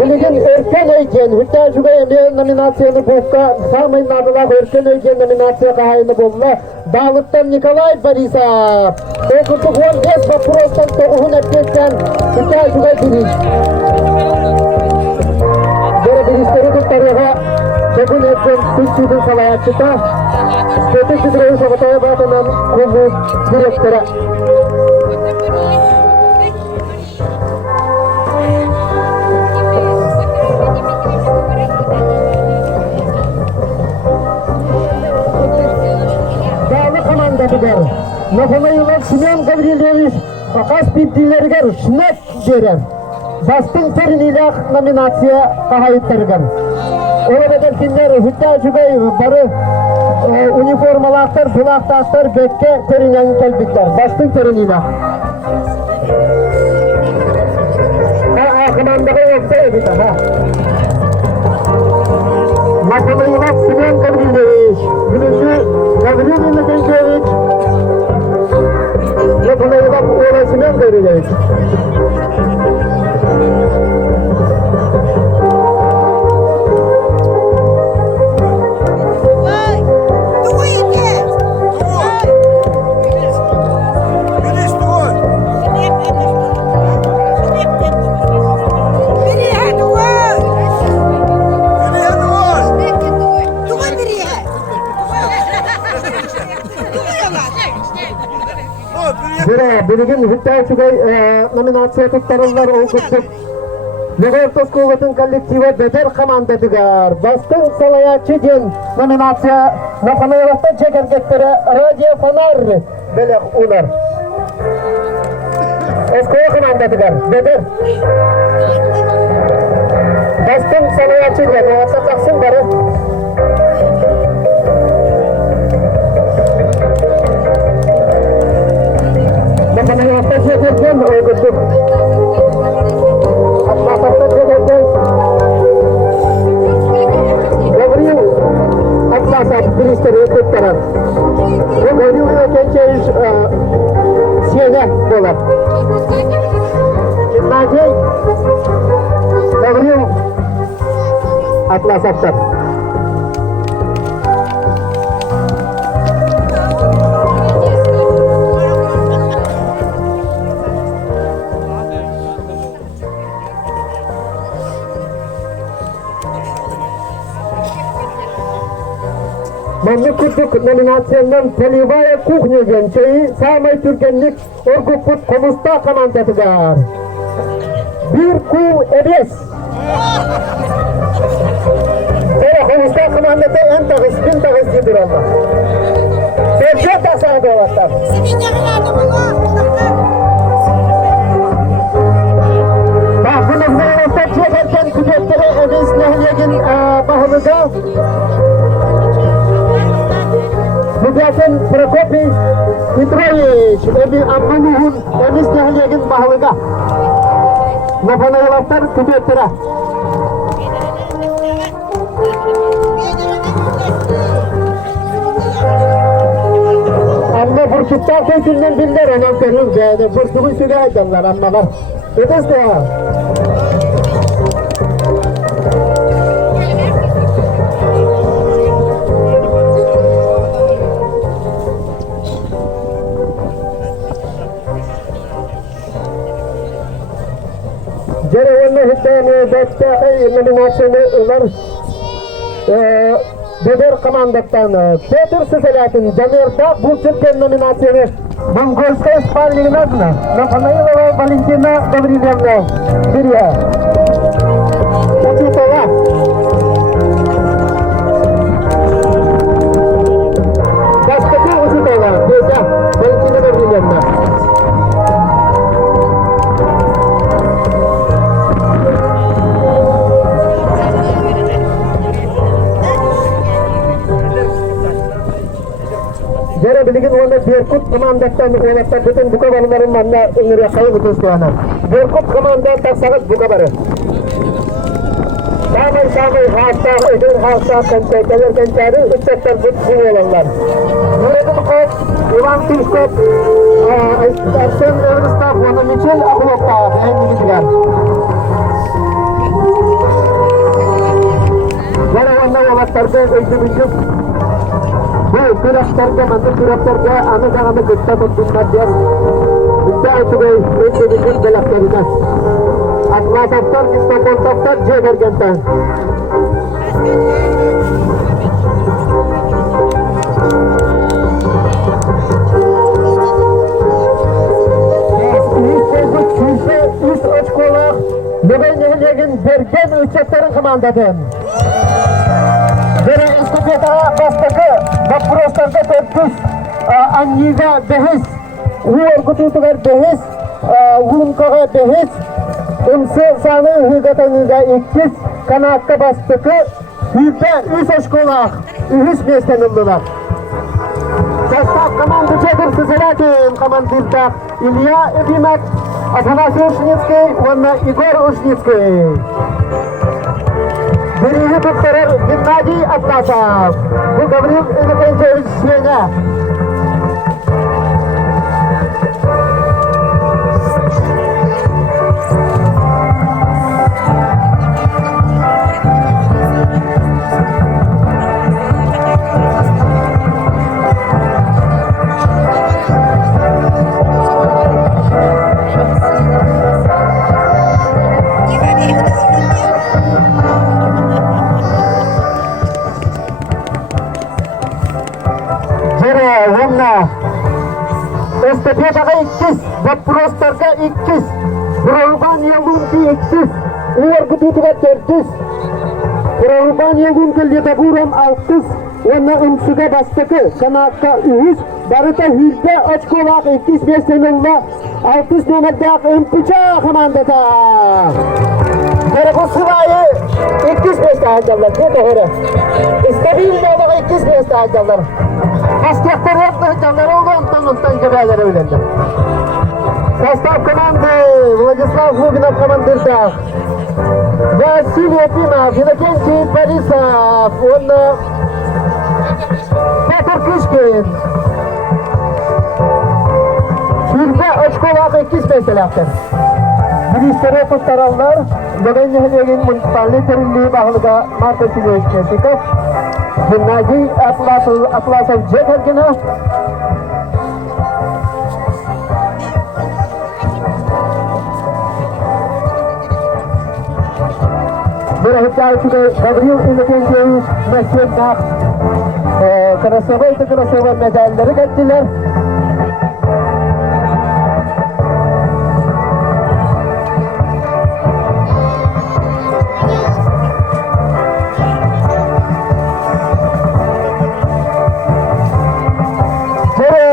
Bilgin erken öyken, hütta şuga emniyen nominasyonu bultka, samay nadılar erken öyken nominasya kahayını buldular. Dağlıktan Nikolay Borisov. Okurduk 15 vaprostan toğuhun etketten, hütta şuga birinç. Böyle birinçleri tuttarığa, çabun etken Türkçü'dün salayatçıta, Kötü Kıdırı'yı Soğutaya Batı'nın kumu direktörü. Naфанаилов Гаврил Fakas bildiğinlerger şnek derem. Bastın teriniyle nominasya kahayıttırgan. Orada kimler hütta şübey barı uniformalar, bulaktaşlar, bekke terinen kelbikler. Bastın teriniyle. Akımandaki yoksa evde ha. Naфанаилов Gavrilovich, birinci Gavril Innokentьевич, Naфанаилов Gavrilovich. Bilgin hütta şugay nominasya tuttarırlar olguttuk. Lөгөй Тоскулатын коллективі бедер командаdıgar. Bastın salayatçı den nominasya Naфанаилов'tan çekergektері Radio Fanar belek ular. Eskoya komandadıgar. Beder. Bastın salayatçı den. O atacaksın barı. Naфанаилов'tan çekergen olguttuk. Atlasakta çekergen Гаврил Атласовтар. Мемлекеттик номинациянан полевая кухня генчеи самый түркенлик оргупут комуста командатыгар. Биир кул эбес. Комуста командаты эн тагыс, бин тагыс дидир алла. Серже тасады олаттар. Бахыныздан олаттар жеберкен күдеттері эбес нэһилиэгин бахылыга. Мудясын Прокопий Петрович, эби амманугун эмис нэһилиэгин бахылыга. Нафанаиловтар күдеттері. Amma bulçuttar kötünden biller anam görür dedi. Bulçuğu süre aydanlar ammalar. Ödüz de ha. Cerevanlı hüddeni bektağı nominasyonu Бедер командаттан Петр Сысалятин Жанерда булчуттен номинацияны Монгольская спальнигназна Нафанаилова Валентина Гавриловна Биир. Учитала. Гастаки учитала. Беда Валентина Гавриловна. Jere bilgin onda Berkut komandastan oynattan bütün buka balların manna ünlüye sayı bütüstüğüne. Berkut komandan taksağız buka barı. Sağır hasta, ödür hasta, kentekeler kenteleri, ыччаттар büt bunu olanlar. Nurettin Kop, Ivan Tilkop, Ersen Ernistaf, onun için Akılokta, en bilgiler. Jere onda olatlarda öldürücük. Bu küreğlerge, mantık küreğlerge anı gıçta tuttunlar diye. Bizde Aytubey, öldürücük belaklarına. Atlasaftar, İstanbul'saftar, Cebergen'den. Üst açkola, Lөгөй нэһилиэгин берген ыччаттарын командатын. Бері эстафетаға бастықы вопростарда төртүс аннига бехис, уоргутутугар бехис, улумкаға бехис, умсы саны үгатаңыға иккис, канаатқа бастықы, үйпе үс ашколақ, үхіс местен ұллылар. Состав команды Петр Сысалятин, командирдақ Илья Эбимак, Афанасий Ушницкий, онна Игорь Ушницкий. Бириги доктор Геннадий Атласов, bu Гаврил Иннокентьевич Сеня. Эстафетаға 2, вопростарға 2, Прорубания лунки 2, уоргутутуға 4, Прорубания лунки ледобурам 6, онна умсуға бастықы, канаатқа 3, барыта хүрде очколақ 2 местенілі, 6 номердақ өмпіча командата. Бұл сылайы 2 месте айдалар, не тоғыры. Стабильді олығы 2 месте айдалар. Аспектор айдалар олғы антон кебәлер өлінді. Состав команды Владислав Глубинов командирдақ. Василий Епимов, Иннокентий Борисов, Петр Кишкин. Хүрде очколағы 2 месте лақтыр. Ministeri Kutlarallar, Lөгөй нэһилиэгин муниципальный теринliği bağlıga Martesi'ne ekledik. Gennadiy Atlasov Cetergina. Бирахитаучуга Гаврил Иннокентьевич Мәскевнах красовой медальleri gettiler.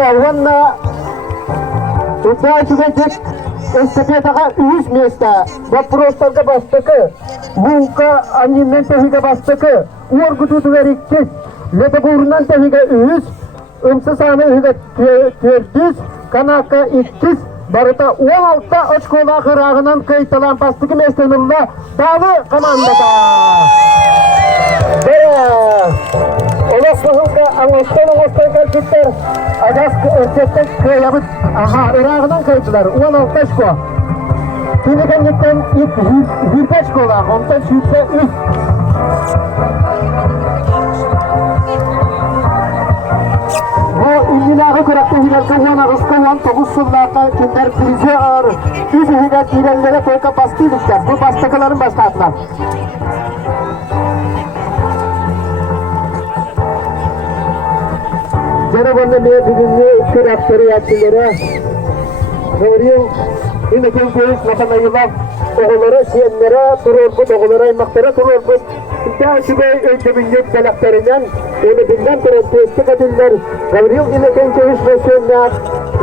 Vanna Utsaçuga tek estafetaga 3 места. Вопростарга бастыкы. Булка анимен техиге бастыкы. Уоргуту вериккес. Летегурнан техиге 3. Өмсі саны үгі 400. Канака 200. Барыта 16 очкола қырағынан кайталан бастыкы местенілі балы командада. Олоғуға аңыстан кәлкеттер. Агас өртеттен көйабыт ырағынан кайтылар. 16 очко. Тінігендіктен 20 очкола. Онтан шүйтсе 3. Bu ilgilahı kıraktı hilalka 19 sıllarına kinder krizi ağır. 3 hilal hilallere koyka bastıydıklar. Bu bastakaların başlattılar. Cenab-ı birinci kıraktları yaptılara Gavril Innokentьевич Nafaнаилов oğulları siyenlere tururbut, oğulları aymaklara tururbut. Dağışıbey ölçümünlük belaklarından onu binden tarafı testik ediller. Gavril Innokentьевич Mesut'na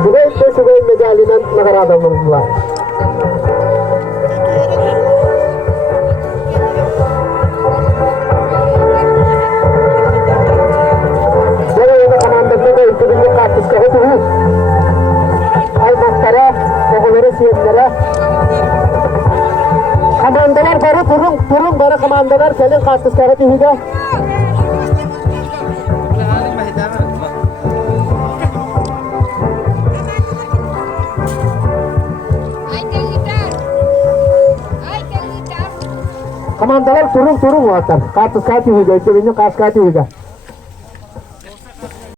Zübeyt medalinden nagara alındılar. Buraya komandasına ölçümünlük katkıskı tuğuz. Aymaklara, oğulları siyenlere komandalar barı turun barı komandalar selin katkıskı tuğuza. Komandalar turun vaatlar. Katkıskı tuğuza, ölçümünlük katkıskı tuğuza.